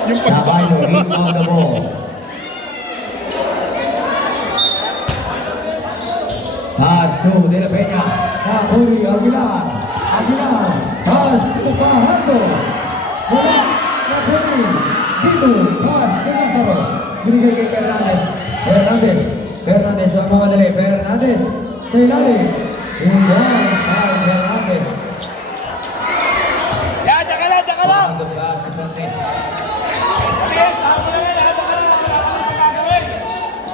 Yung Sabayo, in on the ball. Pass to De La Peña. Nahuli Aguilar. Aguilar. Pass to Fajardo. Wala. Nahuli. Dito. Pass to Lazaro. Binigay kay Fernandez. Fernandez. Fernandez. Huwag mamadali. Fernandez. Sa ilalim. Iwan. Fernandez. Yan, diyan ka lang! On the pass to Fernandez.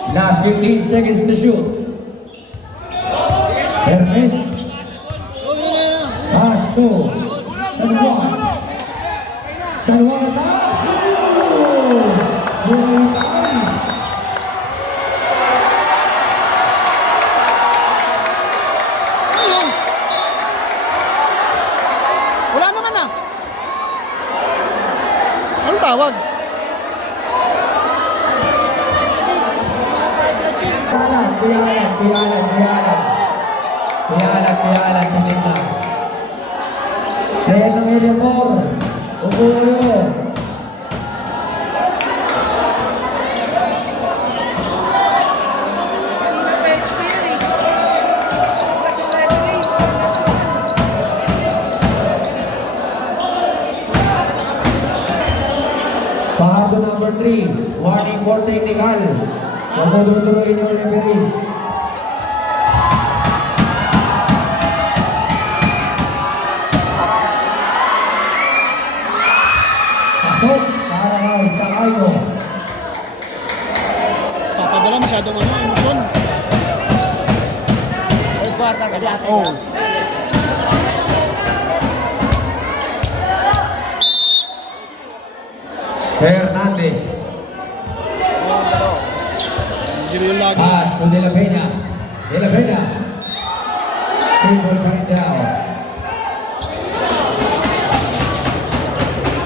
Last 15 seconds to shoot. Pernes. Pass to San Juan. San Juan atas. Ayun. Wala naman ah. Anong tawag? Piyalan sa gitna. Kaya ng area 4. Upuyo. Fajardo number 3. Warning for technical. Tumutuloy ng referee. Pasok para sa Aino. Papadala masyadong emosyon. Third quarter kasi ate. Oh. Fernandez. Hindi yung lagi. Pass to De La Peña. De La Peña. Simple pa rin daw.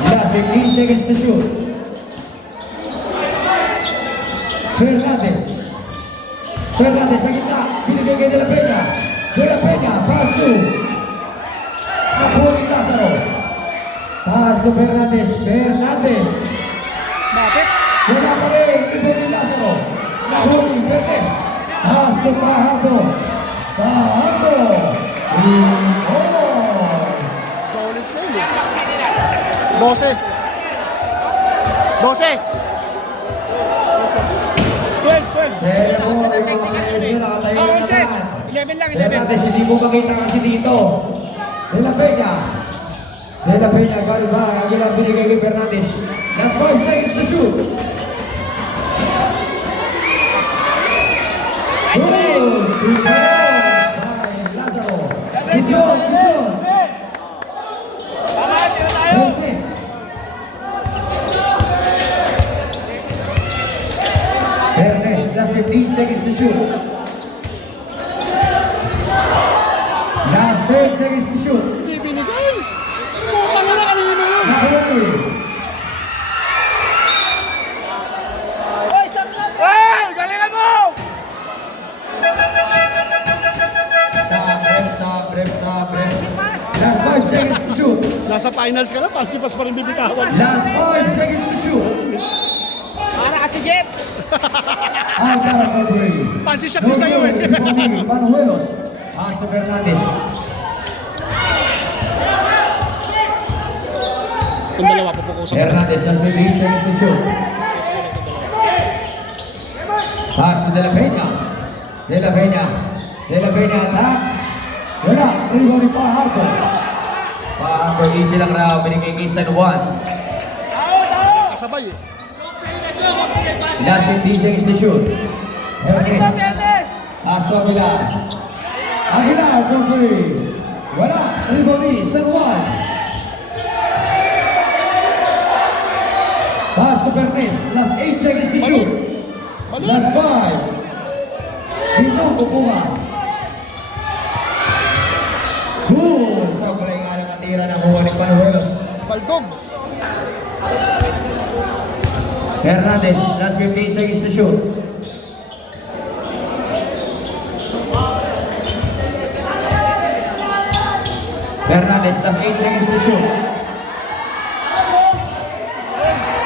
Last 15 seconds to shoot. Fernandez. Fernandez sa gitna. Binigay kay De La Peña. De La Peña. Pass to. Napuri Lazaro. Pass to Fernandez. Fernandez. Bakit? Wala pa rin. Ibo ni Lazaro. Napuri Perez. Pass to Fajardo. Fajardo. Solid save eh. 12. 12. 11 lang, 11. Fernandez, hindi mo makita kasi dito. De La Peña. De La Peña, Garibay. Aguilar binigay kay Fernandez. Last 5 seconds to shoot. Good. Good by Lazaro. Good job, good job. Perez. Perez, last 15 seconds to shoot. Last 10 seconds to shoot. Hindi binigay. Putang na kanina yun. Napoli. Hoy, stop lang! Hey! Galingan mo! Sabrem. Last 5 seconds to shoot. Nasa finals ka na, pansipas pa rin bibitawan. Last 5 seconds to shoot. Para kasi Jet! Alvaro Cobre. Pansisap din sa'yo eh. Panuelos. Paso Fernandez. Kung dalawa, pupukusan ka. Fernandez, last 15 seconds to shoot. Pass to De La Peña. De La Peña. De La Peña attacks. Wala. Rebound ni Fajardo. Fajardo, easy lang raw. Binigay kay San Juan. Kasabay eh. Last 15 seconds to shoot. Perez. Perez! Pass to Aguilar. Aguilar, Cobre. Wala. Rebound ni San Juan. Pass to Perez. Last 8 seconds to shoot. Mali. Last 5. Dito, kukuha. Good. Sa kulay nga ng natira ng Juan ni Panuelos. Baldog. Fernandez, last 15 seconds to shoot. Fernandez, last 8 seconds to shoot.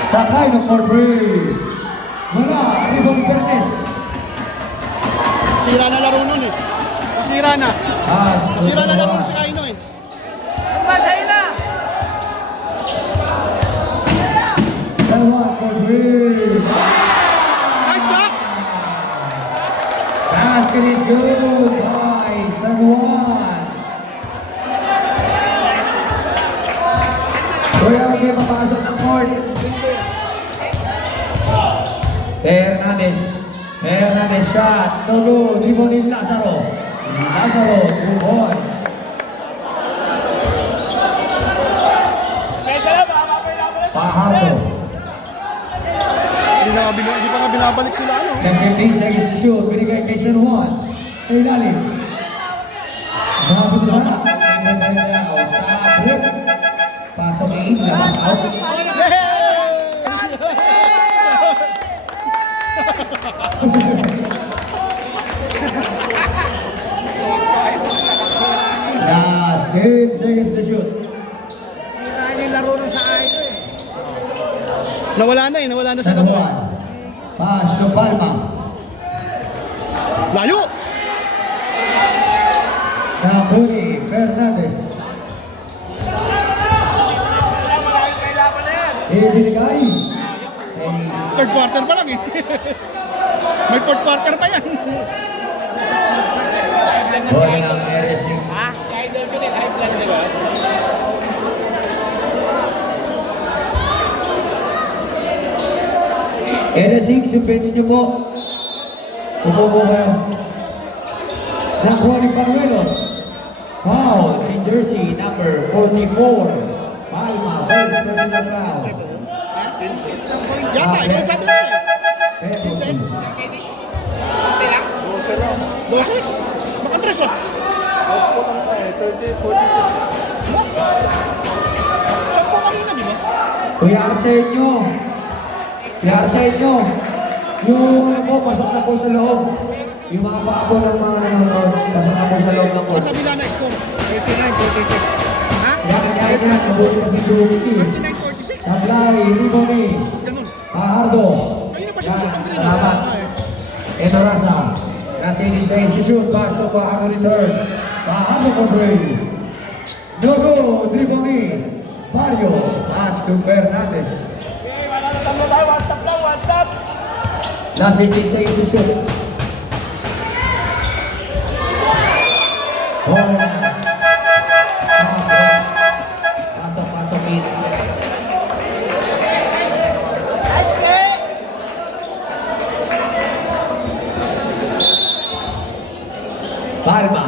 Sakay ng Cobre. Wala, rebound Perez. Sira na laro nun eh. Masira na. Pass to Masira na San laro Juan. si Aino eh. Ang basay na! San Juan, Cobre. Nice shot! Basket is good by San Juan. Kuya, may papasok ng court. Fernandez. Fernandez shot. No good. Rebound ni Lazaro. Lazaro, 2 points. Fajardo. Hindi pa nga binabalik sila ano. Last 15 seconds to shoot. Binigay kay San Juan. Sa ilalim. Mabot na na. Single pa rin daw sa grip. Pasok kay Inga. Out. Last 10 seconds to shoot. Nawala na eh, nawala na sa San laro. Juan. Pass to Palma. Layo! Napoli. Fernandez. Ibinigay. Third quarter pa lang eh. May fourth quarter pa yan. Bola ng area 6. Area 6, yung bench nyo po. Upo po kayo. Nakuha ni Panuelos. Foul si jersey number 44. Palma, first personal foul. Yata, ikaw sabi ko eh. Penalty. 12? Baka 3 ah. 30, 46. Mo? Saan po kanina, di ba? Kuya Arsenio. Kuya Arsenio. Yung ano po, pasok na po sa loob. Yung mga paabo ng mga nanonood, pasok na po sa loob ng Ano court. sabi na score? 39-46. Ha? Yan, mabuti pa si Duki. 39-46? Sablay, Riboni, Ganun. Pahardo. Ayun na ba siya Yan, sa green? salamat. Eto Rasa. Nasa in-face to shoot. Paso, Pahardo return. Pahardo ko Bray. Nogo, Riboni. Barrios, pass to Fernandez. Last 15 seconds to shoot. Bola. Pasok-pasokin. Palma.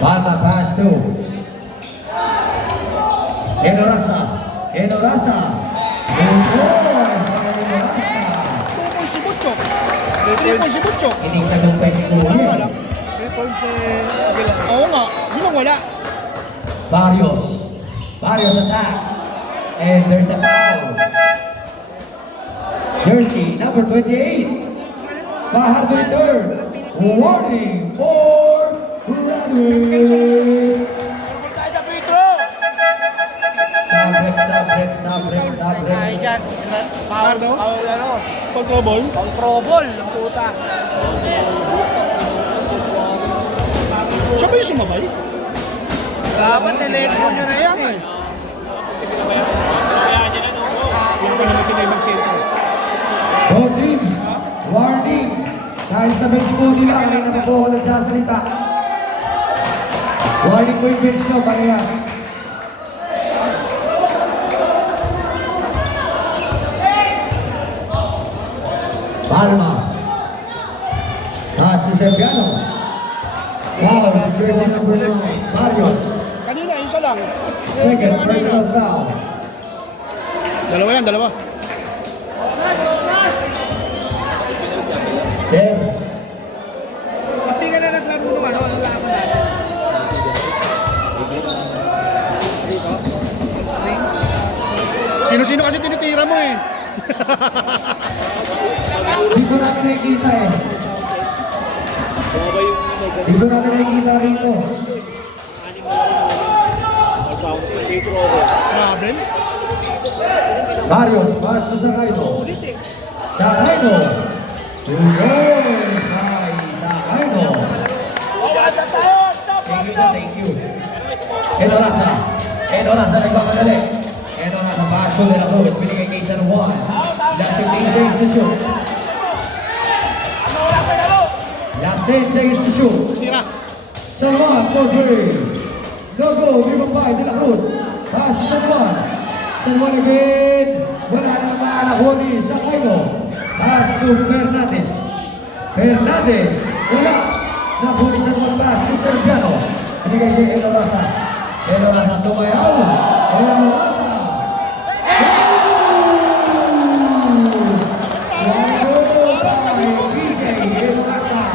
Palma pass to Enorasa. Enorasa. Tukoy si Butchok. 3 points si Butchok. Itingnan mo pa yung Tama kuya. lang. 3 points eh. Oo nga, yun ang wala. Barrios. Barrios attack. And there's a foul. Jersey number 28. Fajardo return. Warning for Radwin. Sabrek. Ay, dyan. Power daw? Ano? Pag-trouble? Pang trouble ng puta. Siya ba yung sumabay? Dapat telephone nyo na yan eh. Yung pa naman sila yung mag-center. Both teams, warning. Dahil sa bench po nila, may nababuho nagsasalita. Warning po yung bench nyo, parehas. Palma. Pass to Serpiano. Foul si jersey number 9, Barrios. Kanina, isa lang. Second personal foul. Dalawa yan, dalawa. Sir, Hindi ka na naglaro naman. Ano laban natin? Sino-sino kasi tinitira mo eh. di ko natin nakikita eh. Di ko natin nakikita rito. Grabe. Barrios, pass to Sakaino. Sakaino. Tuloy kay Sakaino. Thank you. Enorasa. Enorasa nagpapadali. Enorasa paso de la Cruz. Binigay kay San Juan. Last 15 seconds to shoot. Last 10 seconds to shoot. Tira. San Juan for three. No go, driven by De La Cruz. Pass to San Juan. San Juan again. Wala na naman ni Sakaino. Pass to Fernandez. Fernandez. Wala. Nahuli San Juan pass to Serpiano. Binigay kay Enorasa. Enorasa sumayaw. Enorasa.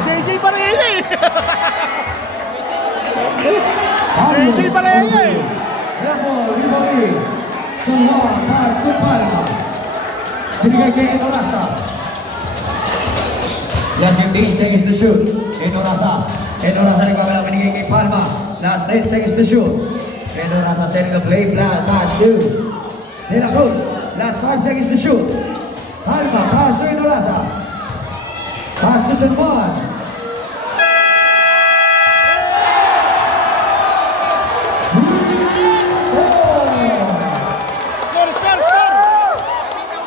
JJ Pareja eh. JJ Pareja eh. Ramo, Riboni. Semua pass to Palma. Binigay kay Enorasa. Last 15 seconds to shoot. Enorasa. Enorasa nagpapala binigay kay Palma. Last 10 seconds to shoot. Enorasa setting the play plan. Pass to De La Cruz. Last 5 seconds to shoot. Palma, pass to Enorasa. Pass to San Juan. Score, score, score.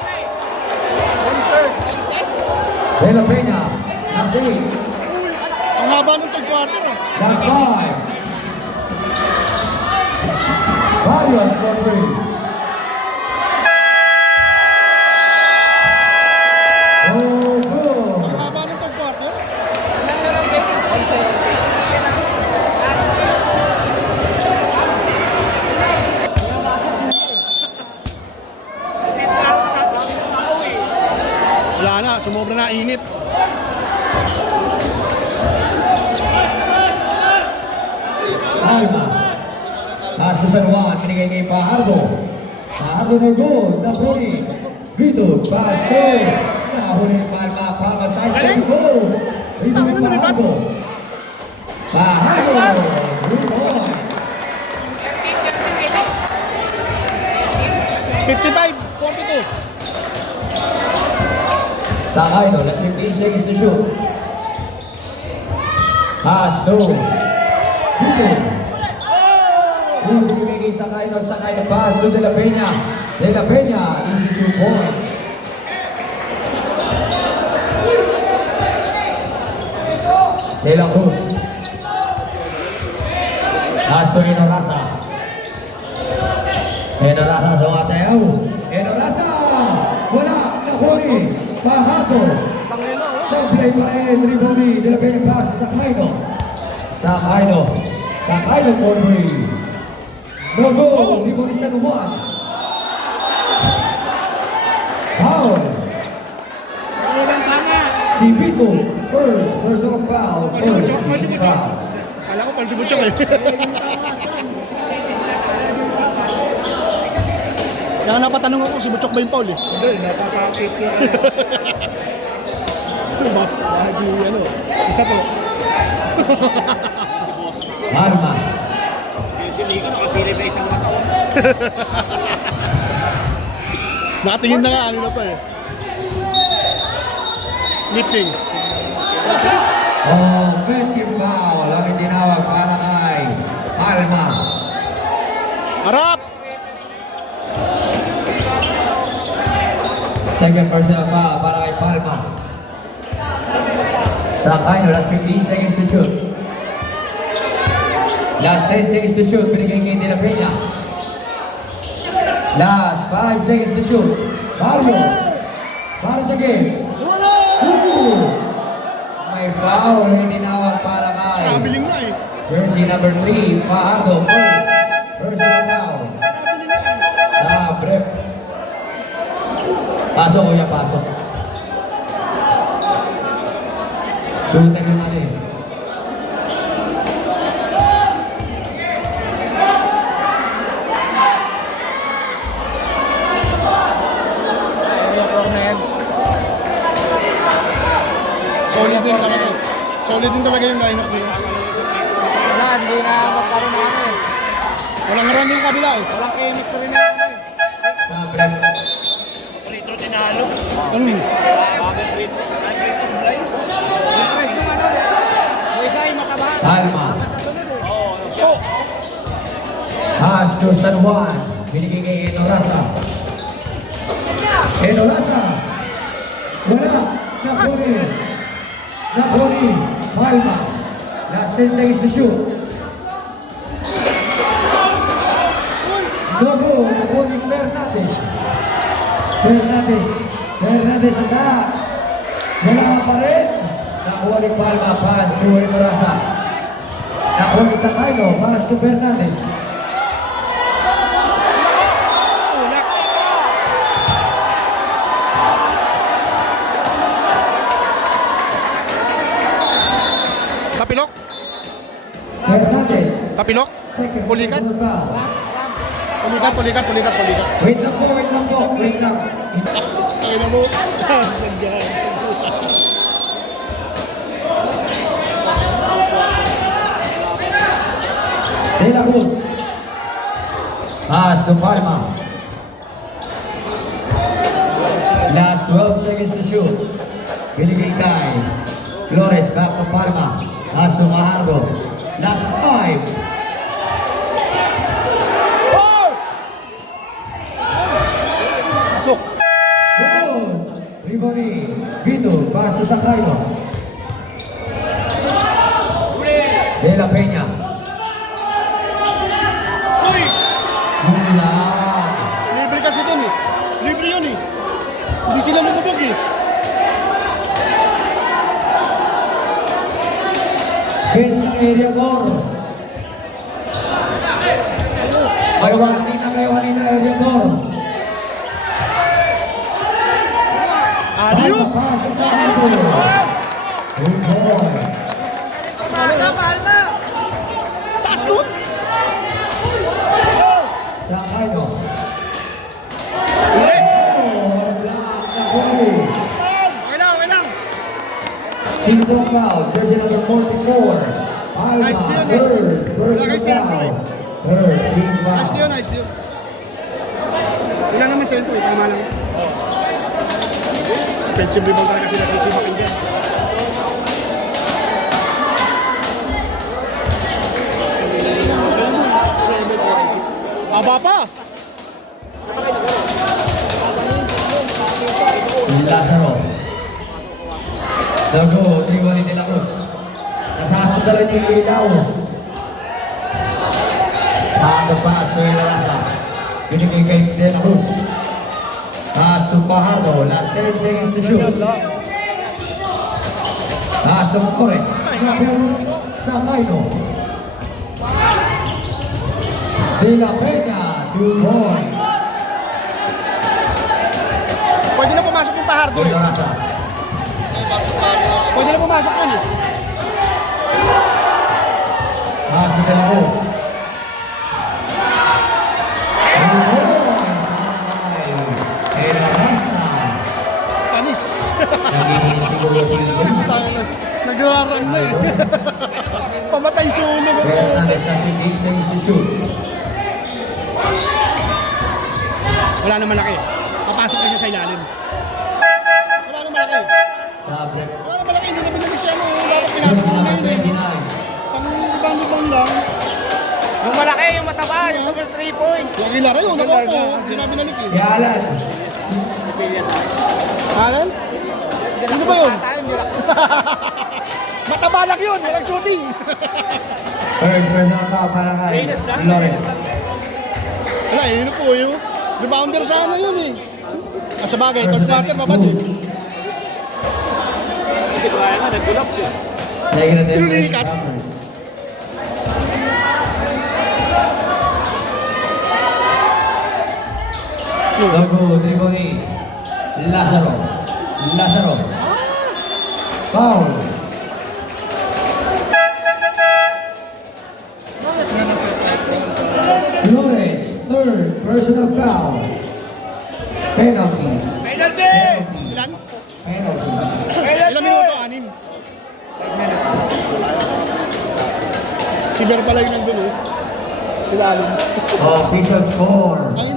De La Peña. Last 8. Ang haba ng third quarter eh. Last 5. Barrios for 3. Oh, good. Ang haba ng third quarter. Wala na, sumobra na init. Alma. Pass to San Juan. Binigay kay Fajardo. Fajardo na goal. Napoli. Vito. Pass goal. Nahuli ni Palma. Palma size to goal. Vito ni Fajardo. Fajardo. Good boy. 55-42. Sakaino. Last 15 seconds to shoot. Pass to Vito. Binigay kay Sakaino. Sakaino pass to De La Peña. De La Peña. Easy 2 points. De La Cruz. Pass to Enoraza. Enoraza sumasayaw. Enoraza. Wala. Nahuli. Fajardo. Sablay pa rin. Riboni. De La Peña pass sa Sakaino. Sakaino. Sakaino for 3. No goal. Riboni San Juan. Foul. Si Vito. First personal foul. First team foul. Kala ko pang si Butchok eh. Kaya napatanong ako si Butchok ba yung foul eh. Hindi, napapakit yun. Haji ano, isa to. Palma. Nakatingin na nga, ano na to eh. Lifting. Offensive foul. Ang tinawag para kay Palma. Harap! Second personal foul para kay Palma. Sakaino, last 15 seconds to shoot. Last 10 seconds to shoot. Binigay kay De La Peña. Last 5 seconds to shoot. Barrios. Para sa game. May foul na tinawag para kay Nakabiling na eh. jersey number 3, Fajardo. First personal foul. Nakabiling na eh. Sa break. Pasok, kuya, pasok. Shooter yung ano eh. Area corner. Solid din talaga. Solid din talaga yung lineup nila. Wala, hindi na magkaroon na ano eh. Walang run yung kabila eh. Walang chemistry na ano eh. Sa break. Ano? Yung press yung ano, yung isa ay mataba. Palma. Oh! Pass to San Juan. Binigay kay Enoraza. Enoraza. Wala. Nakuni. Nakuni. Palma. Last 10 seconds to shoot. Dogo. Nakuni Fernandez. Fernandez. Fernandez attacks. Wala pa rin. Nakuha ni Palma. Pass to Enoraza. Nakuha ni Sakaino. Pass to Fernandez. Kapilok? Fernandez. Kapilok? Second. Pulikat? personal foul. Pulikat, pulikat, pulikat, pulikat. Wait lang po, wait lang po, wait lang. Ay na mo. De La Cruz. Pass to Palma. Last 12 seconds to shoot. Binigay kay Flores, back to Palma. Pass to Fajardo. Last 5. Pasok. Good. Riboni. Vito. Pass to Sacraino. De La Peña. Mula. Libre kasi dun eh. Libre yun eh. Hindi sila lumubog eh. Bench area goal. Kayo area goal. Adiyo! Pasok na ito. Good boy. Taas doon! Sacraino. Uli! Okay. Okay lang. Cinco foul, jersey number 44. Palma, Nice deal, third, Wala personal kay sentro eh. foul. Third, team Nice foul. deal, nice deal. Wala naman sentro eh, tama lang. Offensive rebound talaga sila kasi simakin dyan. Seven. Aba pa! Lazaro. Lago, Tigoni de la Cruz. Nasasundalan yung ilaw. Pato pass, Suela Laza. Binigay kay de la Cruz. Pass to Fajardo. Last 10 seconds to shoot. Pass to Torres. Sacraino. De la Peña. 2 points. Pwede na pumasok yung Pahardo eh. Suela Laza. Pwede na pumasok yun eh. Pass to de la Cruz. Panis. Fernandez Nagraran na eh. Pamatay sunog ako. na 15 to shoot. Wala naman laki. Papasok na siya sa ilalim. Wala naman laki. Sa break. Wala naman laki. Hindi na binigay siya. Dapat pinasok Jersey na number yun eh. 29. Pang-ibang lang. Yung malaki, yung mataba, yung number 3 point. Lagi laro yun. Nakuha ko. Hindi na binalik eh. Kaya Alan. Alan? Ano ba yun? Tayo, hindi lang. Matabalak yun. Walang shooting. Third personal foul para kay Lawrence. Wala eh. Yun po yun. Rebounder sana yun eh. At sa bagay, third quarter babad eh. Negative Yung likat. numbers. Lago, Triboni. Lazaro. Foul. Flores, third personal foul. Penalty. Ilan? Penalty. Ilang minuto? 6. Si Ver pala yun nandun eh. Ilalim. Official score. Ang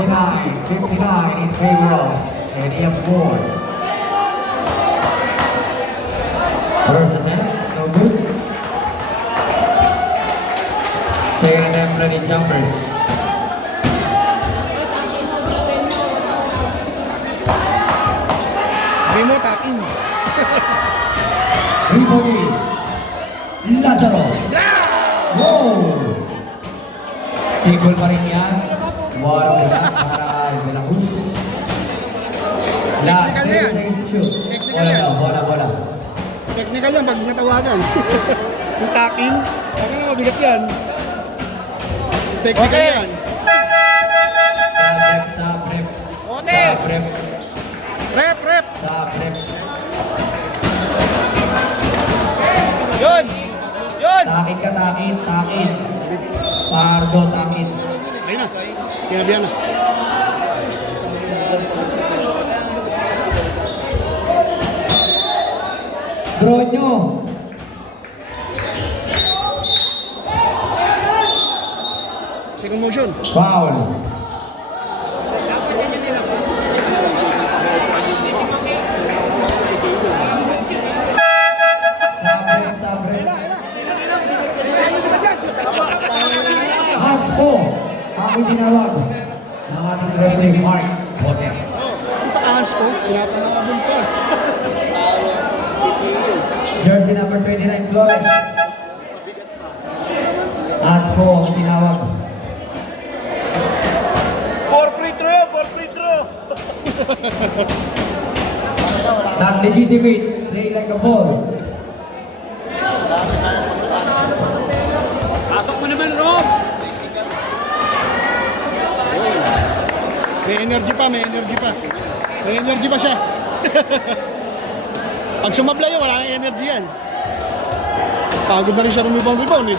ina, 49-59 in favor of Eddie Ford. First attempt, no good. Second attempt, ready jumpers. Remo tapping. Tripoli. Lazaro. Wow! Single pa rin yan. Walang wala para De La Cruz. Last Technical na yan. 10 seconds to shoot. Technical yan. Bola. Technical yan pag natawagan. Yung tapping, baka na mabigat yan. Technical Okay. yan. Sa prep. Ote! Rep. Sa prep. Yun! Takit ka, takit. Pardo, takit. Ayun na. Kinabihan na. Draw nyo. Second motion. Foul. Sabre. Hands po. Ako tinawag ng ating referee Mark Bote. Ang taas po. Pinapanakabon pa. jersey number 29, Flores. At po ang tinawag. For free throw yan, for free throw. Not legitimate. Play like a ball. Pasok mo naman, Rob. May energy pa, may energy pa. May energy pa siya. Pag sumablay yun, wala nang energy yan. Pagod na rin siya rebound eh.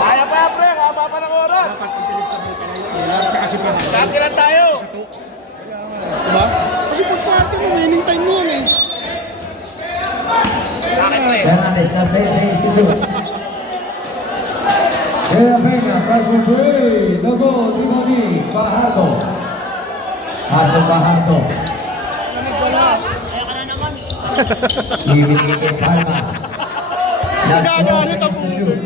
Kaya pa, pre. Haba pa ng oras. Dati lang tayo. Diba? Kasi pag party mo, winning time mo yan eh. Fernandez, last play, change to shoot. Kaya Peña, freshman three. No goal, Timoni, Fajardo. Pasok Fajardo. Ibinigay kay Palma. Last Gagawa ball, nito change po. to shoot.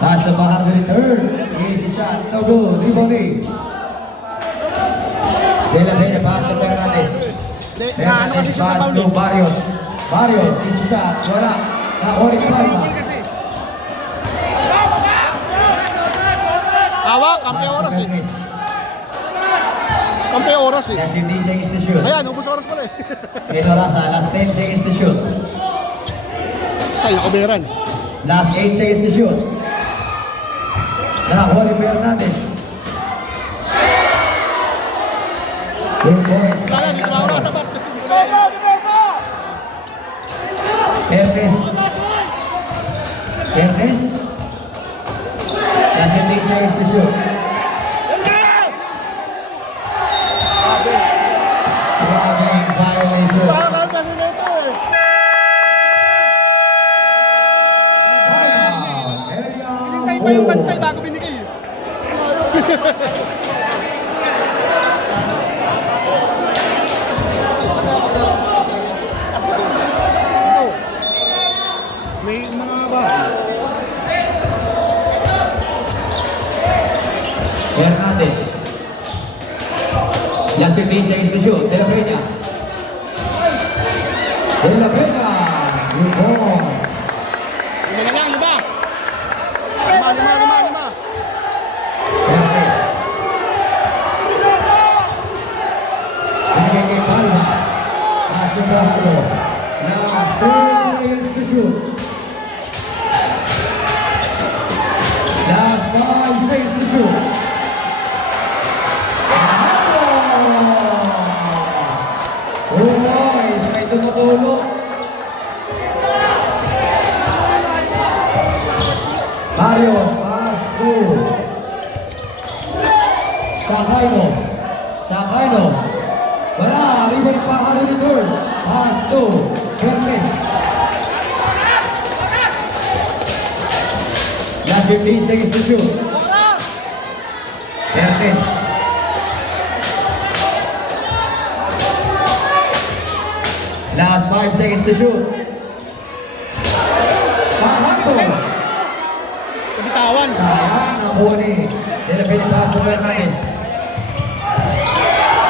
Pasok Fajardo return. Easy shot, no goal, Timoni. De La Peña, pasok Fernandez. Ano kasi Fernandez, siya sa pass foul to eh. Barrios. Barrios, easy shot, wala. Nakuha ni Palma. Hawak, kampi oras eh. Kampi oras eh. Last 15 seconds to shoot. Ayan, ubus oras pala eh. Edo Raza, last 10 seconds to shoot. Ay, nakuberan. Last 8 seconds to shoot. Nakakuha ni Fernandez. Good boys. Kala, hindi ko makakatapat. Ernest. Ernest. Last 15 seconds to shoot. Grabe yung violation. Bakal kasi na ito eh. Hintay pa yung bantay bago binigay eh. May mga ba? Fernandez. Last 15 seconds to shoot. De La Peña. De La Peña. Good ball. Lima na lang, lima. Lima. Fernandez. Binigay kay Palma. Pass to Fajardo. Last 10 seconds to shoot. Last 5 seconds to shoot. Oh boys, may tumutulong. Mario, pass to Sakaino. Wala, rebound pa Fajardo return. Pass to Hermes. Last 15 seconds to shoot. Hermes. Last 5 seconds to shoot. Fajardo. Kabitawan. Sayang nakuha ni De La Peña, pass to Fernandez.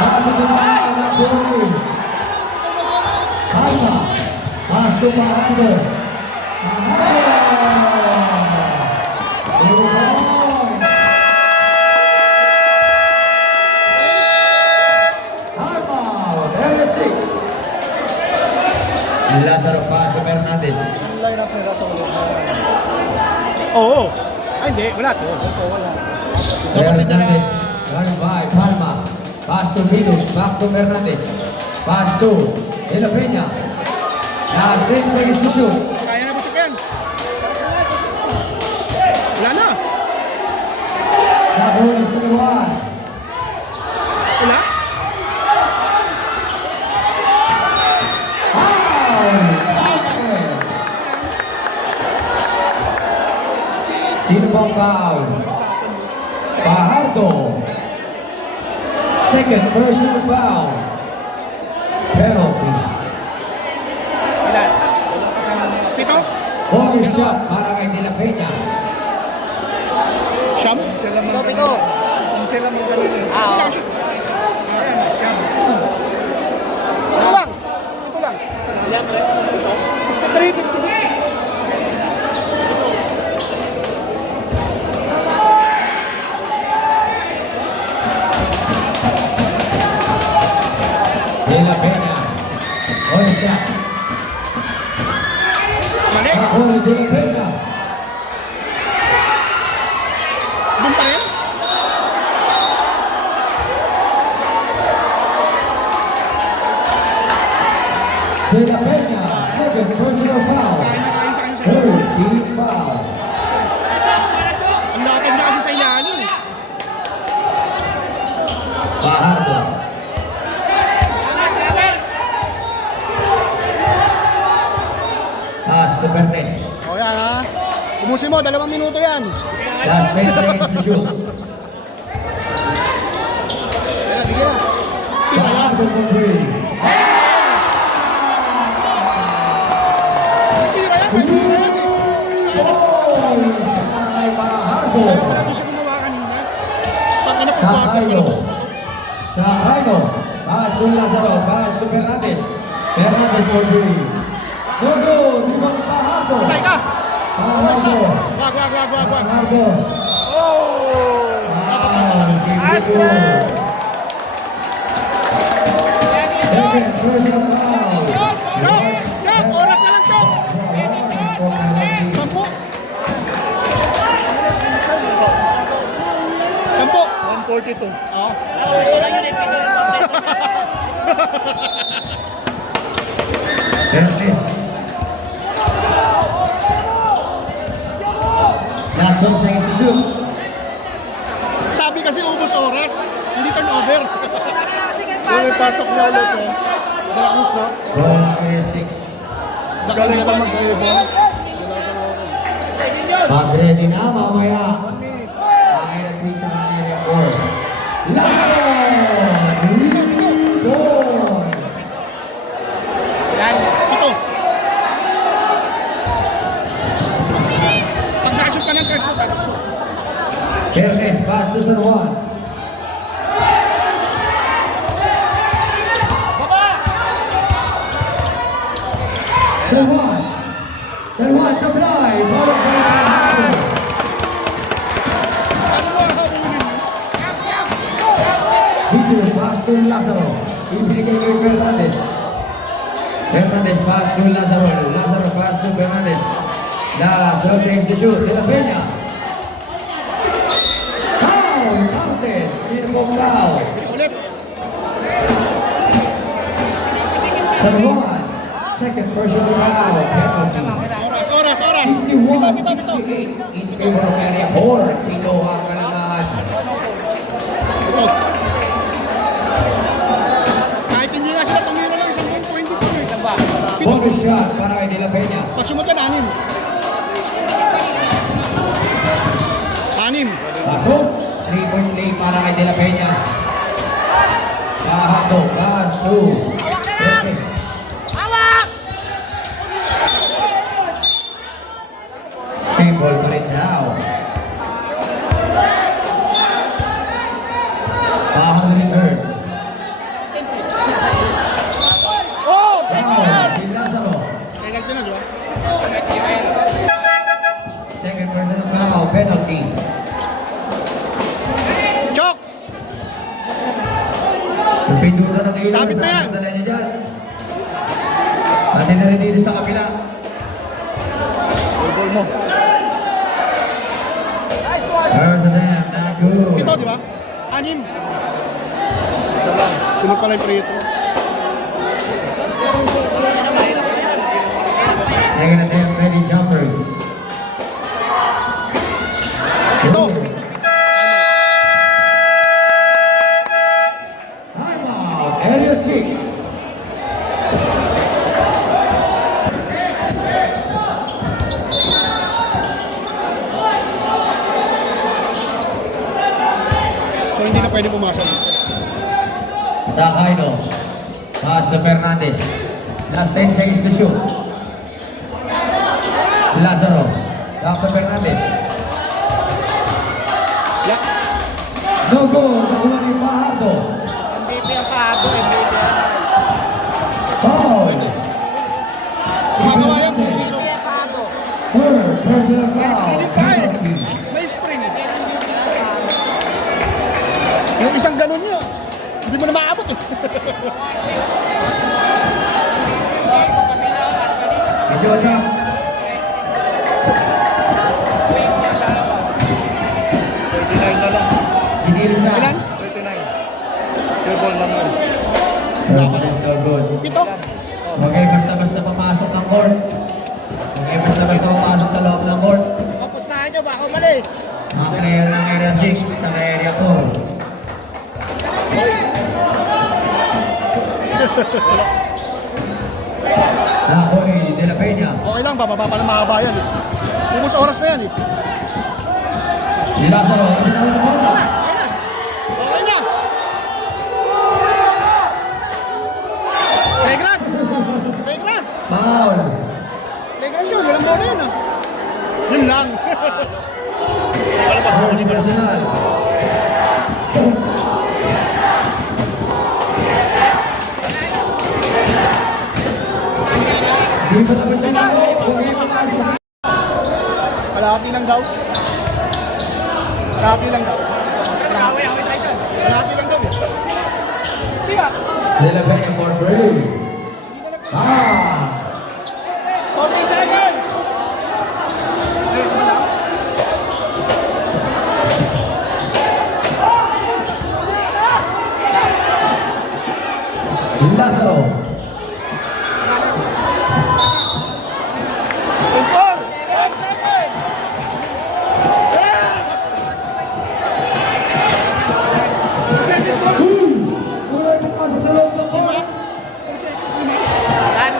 Pass to Fernandez. Palma. Pass to Fajardo. Lazaro pass to Fernandez. Line up nila sa ulit. Oo. Ay, hindi. Wala to. Wala. Dapat si Dala. Fernandez. Run by Palma. Pass to Venus. Back to Fernandez. Pass to De La Peña. Last 10 seconds to shoot. Kaya na busok yan. Wala na. Nakuha ni Siniwan. Wala. Sino bang foul? Fajardo. Second personal foul. Penalty. Ilan? Pito? Bonus shot para kay De La Peña. Siyam? Pito. sila mag-ano. Ah, Ito lang. Ito lang. 63.56. De La Peña. Point shot. Mali. Ahora De La Peña. Doon pa rin. De La Peña. Second personal foul. Kain sa kanya sa Third team foul. Ang lapad niya kasi sa ilalim. Fajardo. Pass to Perez. O yan ha. Ubusin mo, 2 minuto yan. Last 10 seconds to shoot. Fajardo for three. Tira yan, may tira yan eh. Oh! Ay, Fajardo. Kaya pa natin siya gumawa kanina. Pagka na Sahayo. Sahayo. Pass to Lazaro. Pass to Fernandez. Fernandez for three. Todo. Limang Fajardo. Patay ka. Fajardo. Wag. Fajardo. Oh! Second personal foul. Chok! Oras na lang, Chok! 10. 142. Oo. Perez. Last 12 seconds to shoot. Sabi kasi ubos oras, hindi turnover. So may pasok niya ulit eh. Barakus na. Ball is 6. Galing pa mag-rebound. Mag-ready na mamaya. Kaya 3 tsaka 4. Lazaro! Goal! Ito. Pag nakashoot ka ng first shot, tapos to. Perez, pass to San Juan. San Juan. San Juan supply. Followed by Fajardo. Ano mo ang habulin mo? Dito, pass to Lazaro. Ibigay kay Fernandez. Fernandez pass to Lazaro. Lazaro pass to Fernandez. Last 12 seconds to shoot. De La Peña. Foul! Counted. Sino pong foul? Ulit. San Juan. Second personal foul. Penalty. Oras. 61, Bito. 68 in favor of area 4. Pino ang kalangan. Ito. Kahit hindi na sila tumira ng isang punto, hindi pa eh. Pito. Bonus shot para kay De La Peña. Pag sumutan, 6. 6. Pasok. 3-point play para kay De La Peña. Fajardo. Pass to Perez. Same ball pa rin now. Fajardo return. Oh! Foul. Si Lazaro. Penalty na, di ba? Second personal foul. Penalty. Chok! Yung pindutan ng ilaw. Lapit na yan. Dala niya dyan. Pati na rin dito sa kapila. Goal mo. First attempt, not good. Ito, di ba? 6. Sunod pala yung preto. Second attempt, ready jumpers. Ito. Timeout, area 6. So hindi na pwede pumasok. Sahaino. Pass to Fernandez. Last 10 seconds to shoot. Lazaro. Back to Fernandez. No good. Nakuha ni Fajardo. MVP ang Fajardo, MVP yan. Foul. Gumagawa yan kung sino. MVP ang Fajardo. Third personal foul. Penalty. May spring. Yung isang ganun niya, hindi mo na maabot eh. Joseph. Jinilsa. Ilan? 39. Sure ball lang yun. Permanent no good. Pito. Okay, basta-basta papasok ng court. Okay, basta-basta papasok sa loob ng court. Kapustahan nyo, baka umalis. Mga player ng Area 6 at Area 4. Nakoy De La Peña. Okay lang, bababa pa ng mahaba yan eh. Pumus oras na yan eh. Si Lazaro. Okay na. Playground. Playground. Foul. Playground yun, walang bola yun ah. Yun lang. Third personal. Di pa tapos yung ako. Hindi pa tapos yung Kalahati lang daw. Kalahati lang daw. Kalahati lang daw eh. De La Peña for free. Ah! 40 seconds! Lazaro. Wala na pasok sa loob ng court. Yan.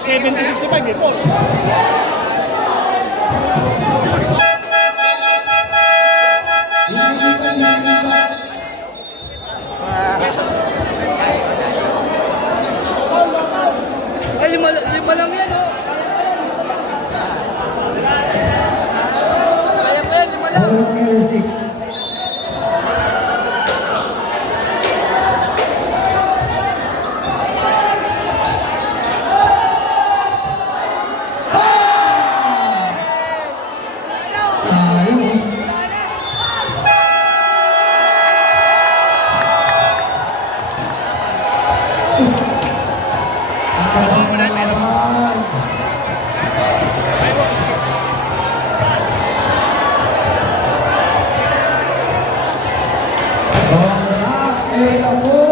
70-65 eh, Paul. Ay, lima lang yan, oh. Kaya pa yan, lima lang. All Area 6. Sayang. Congrats, Area 4.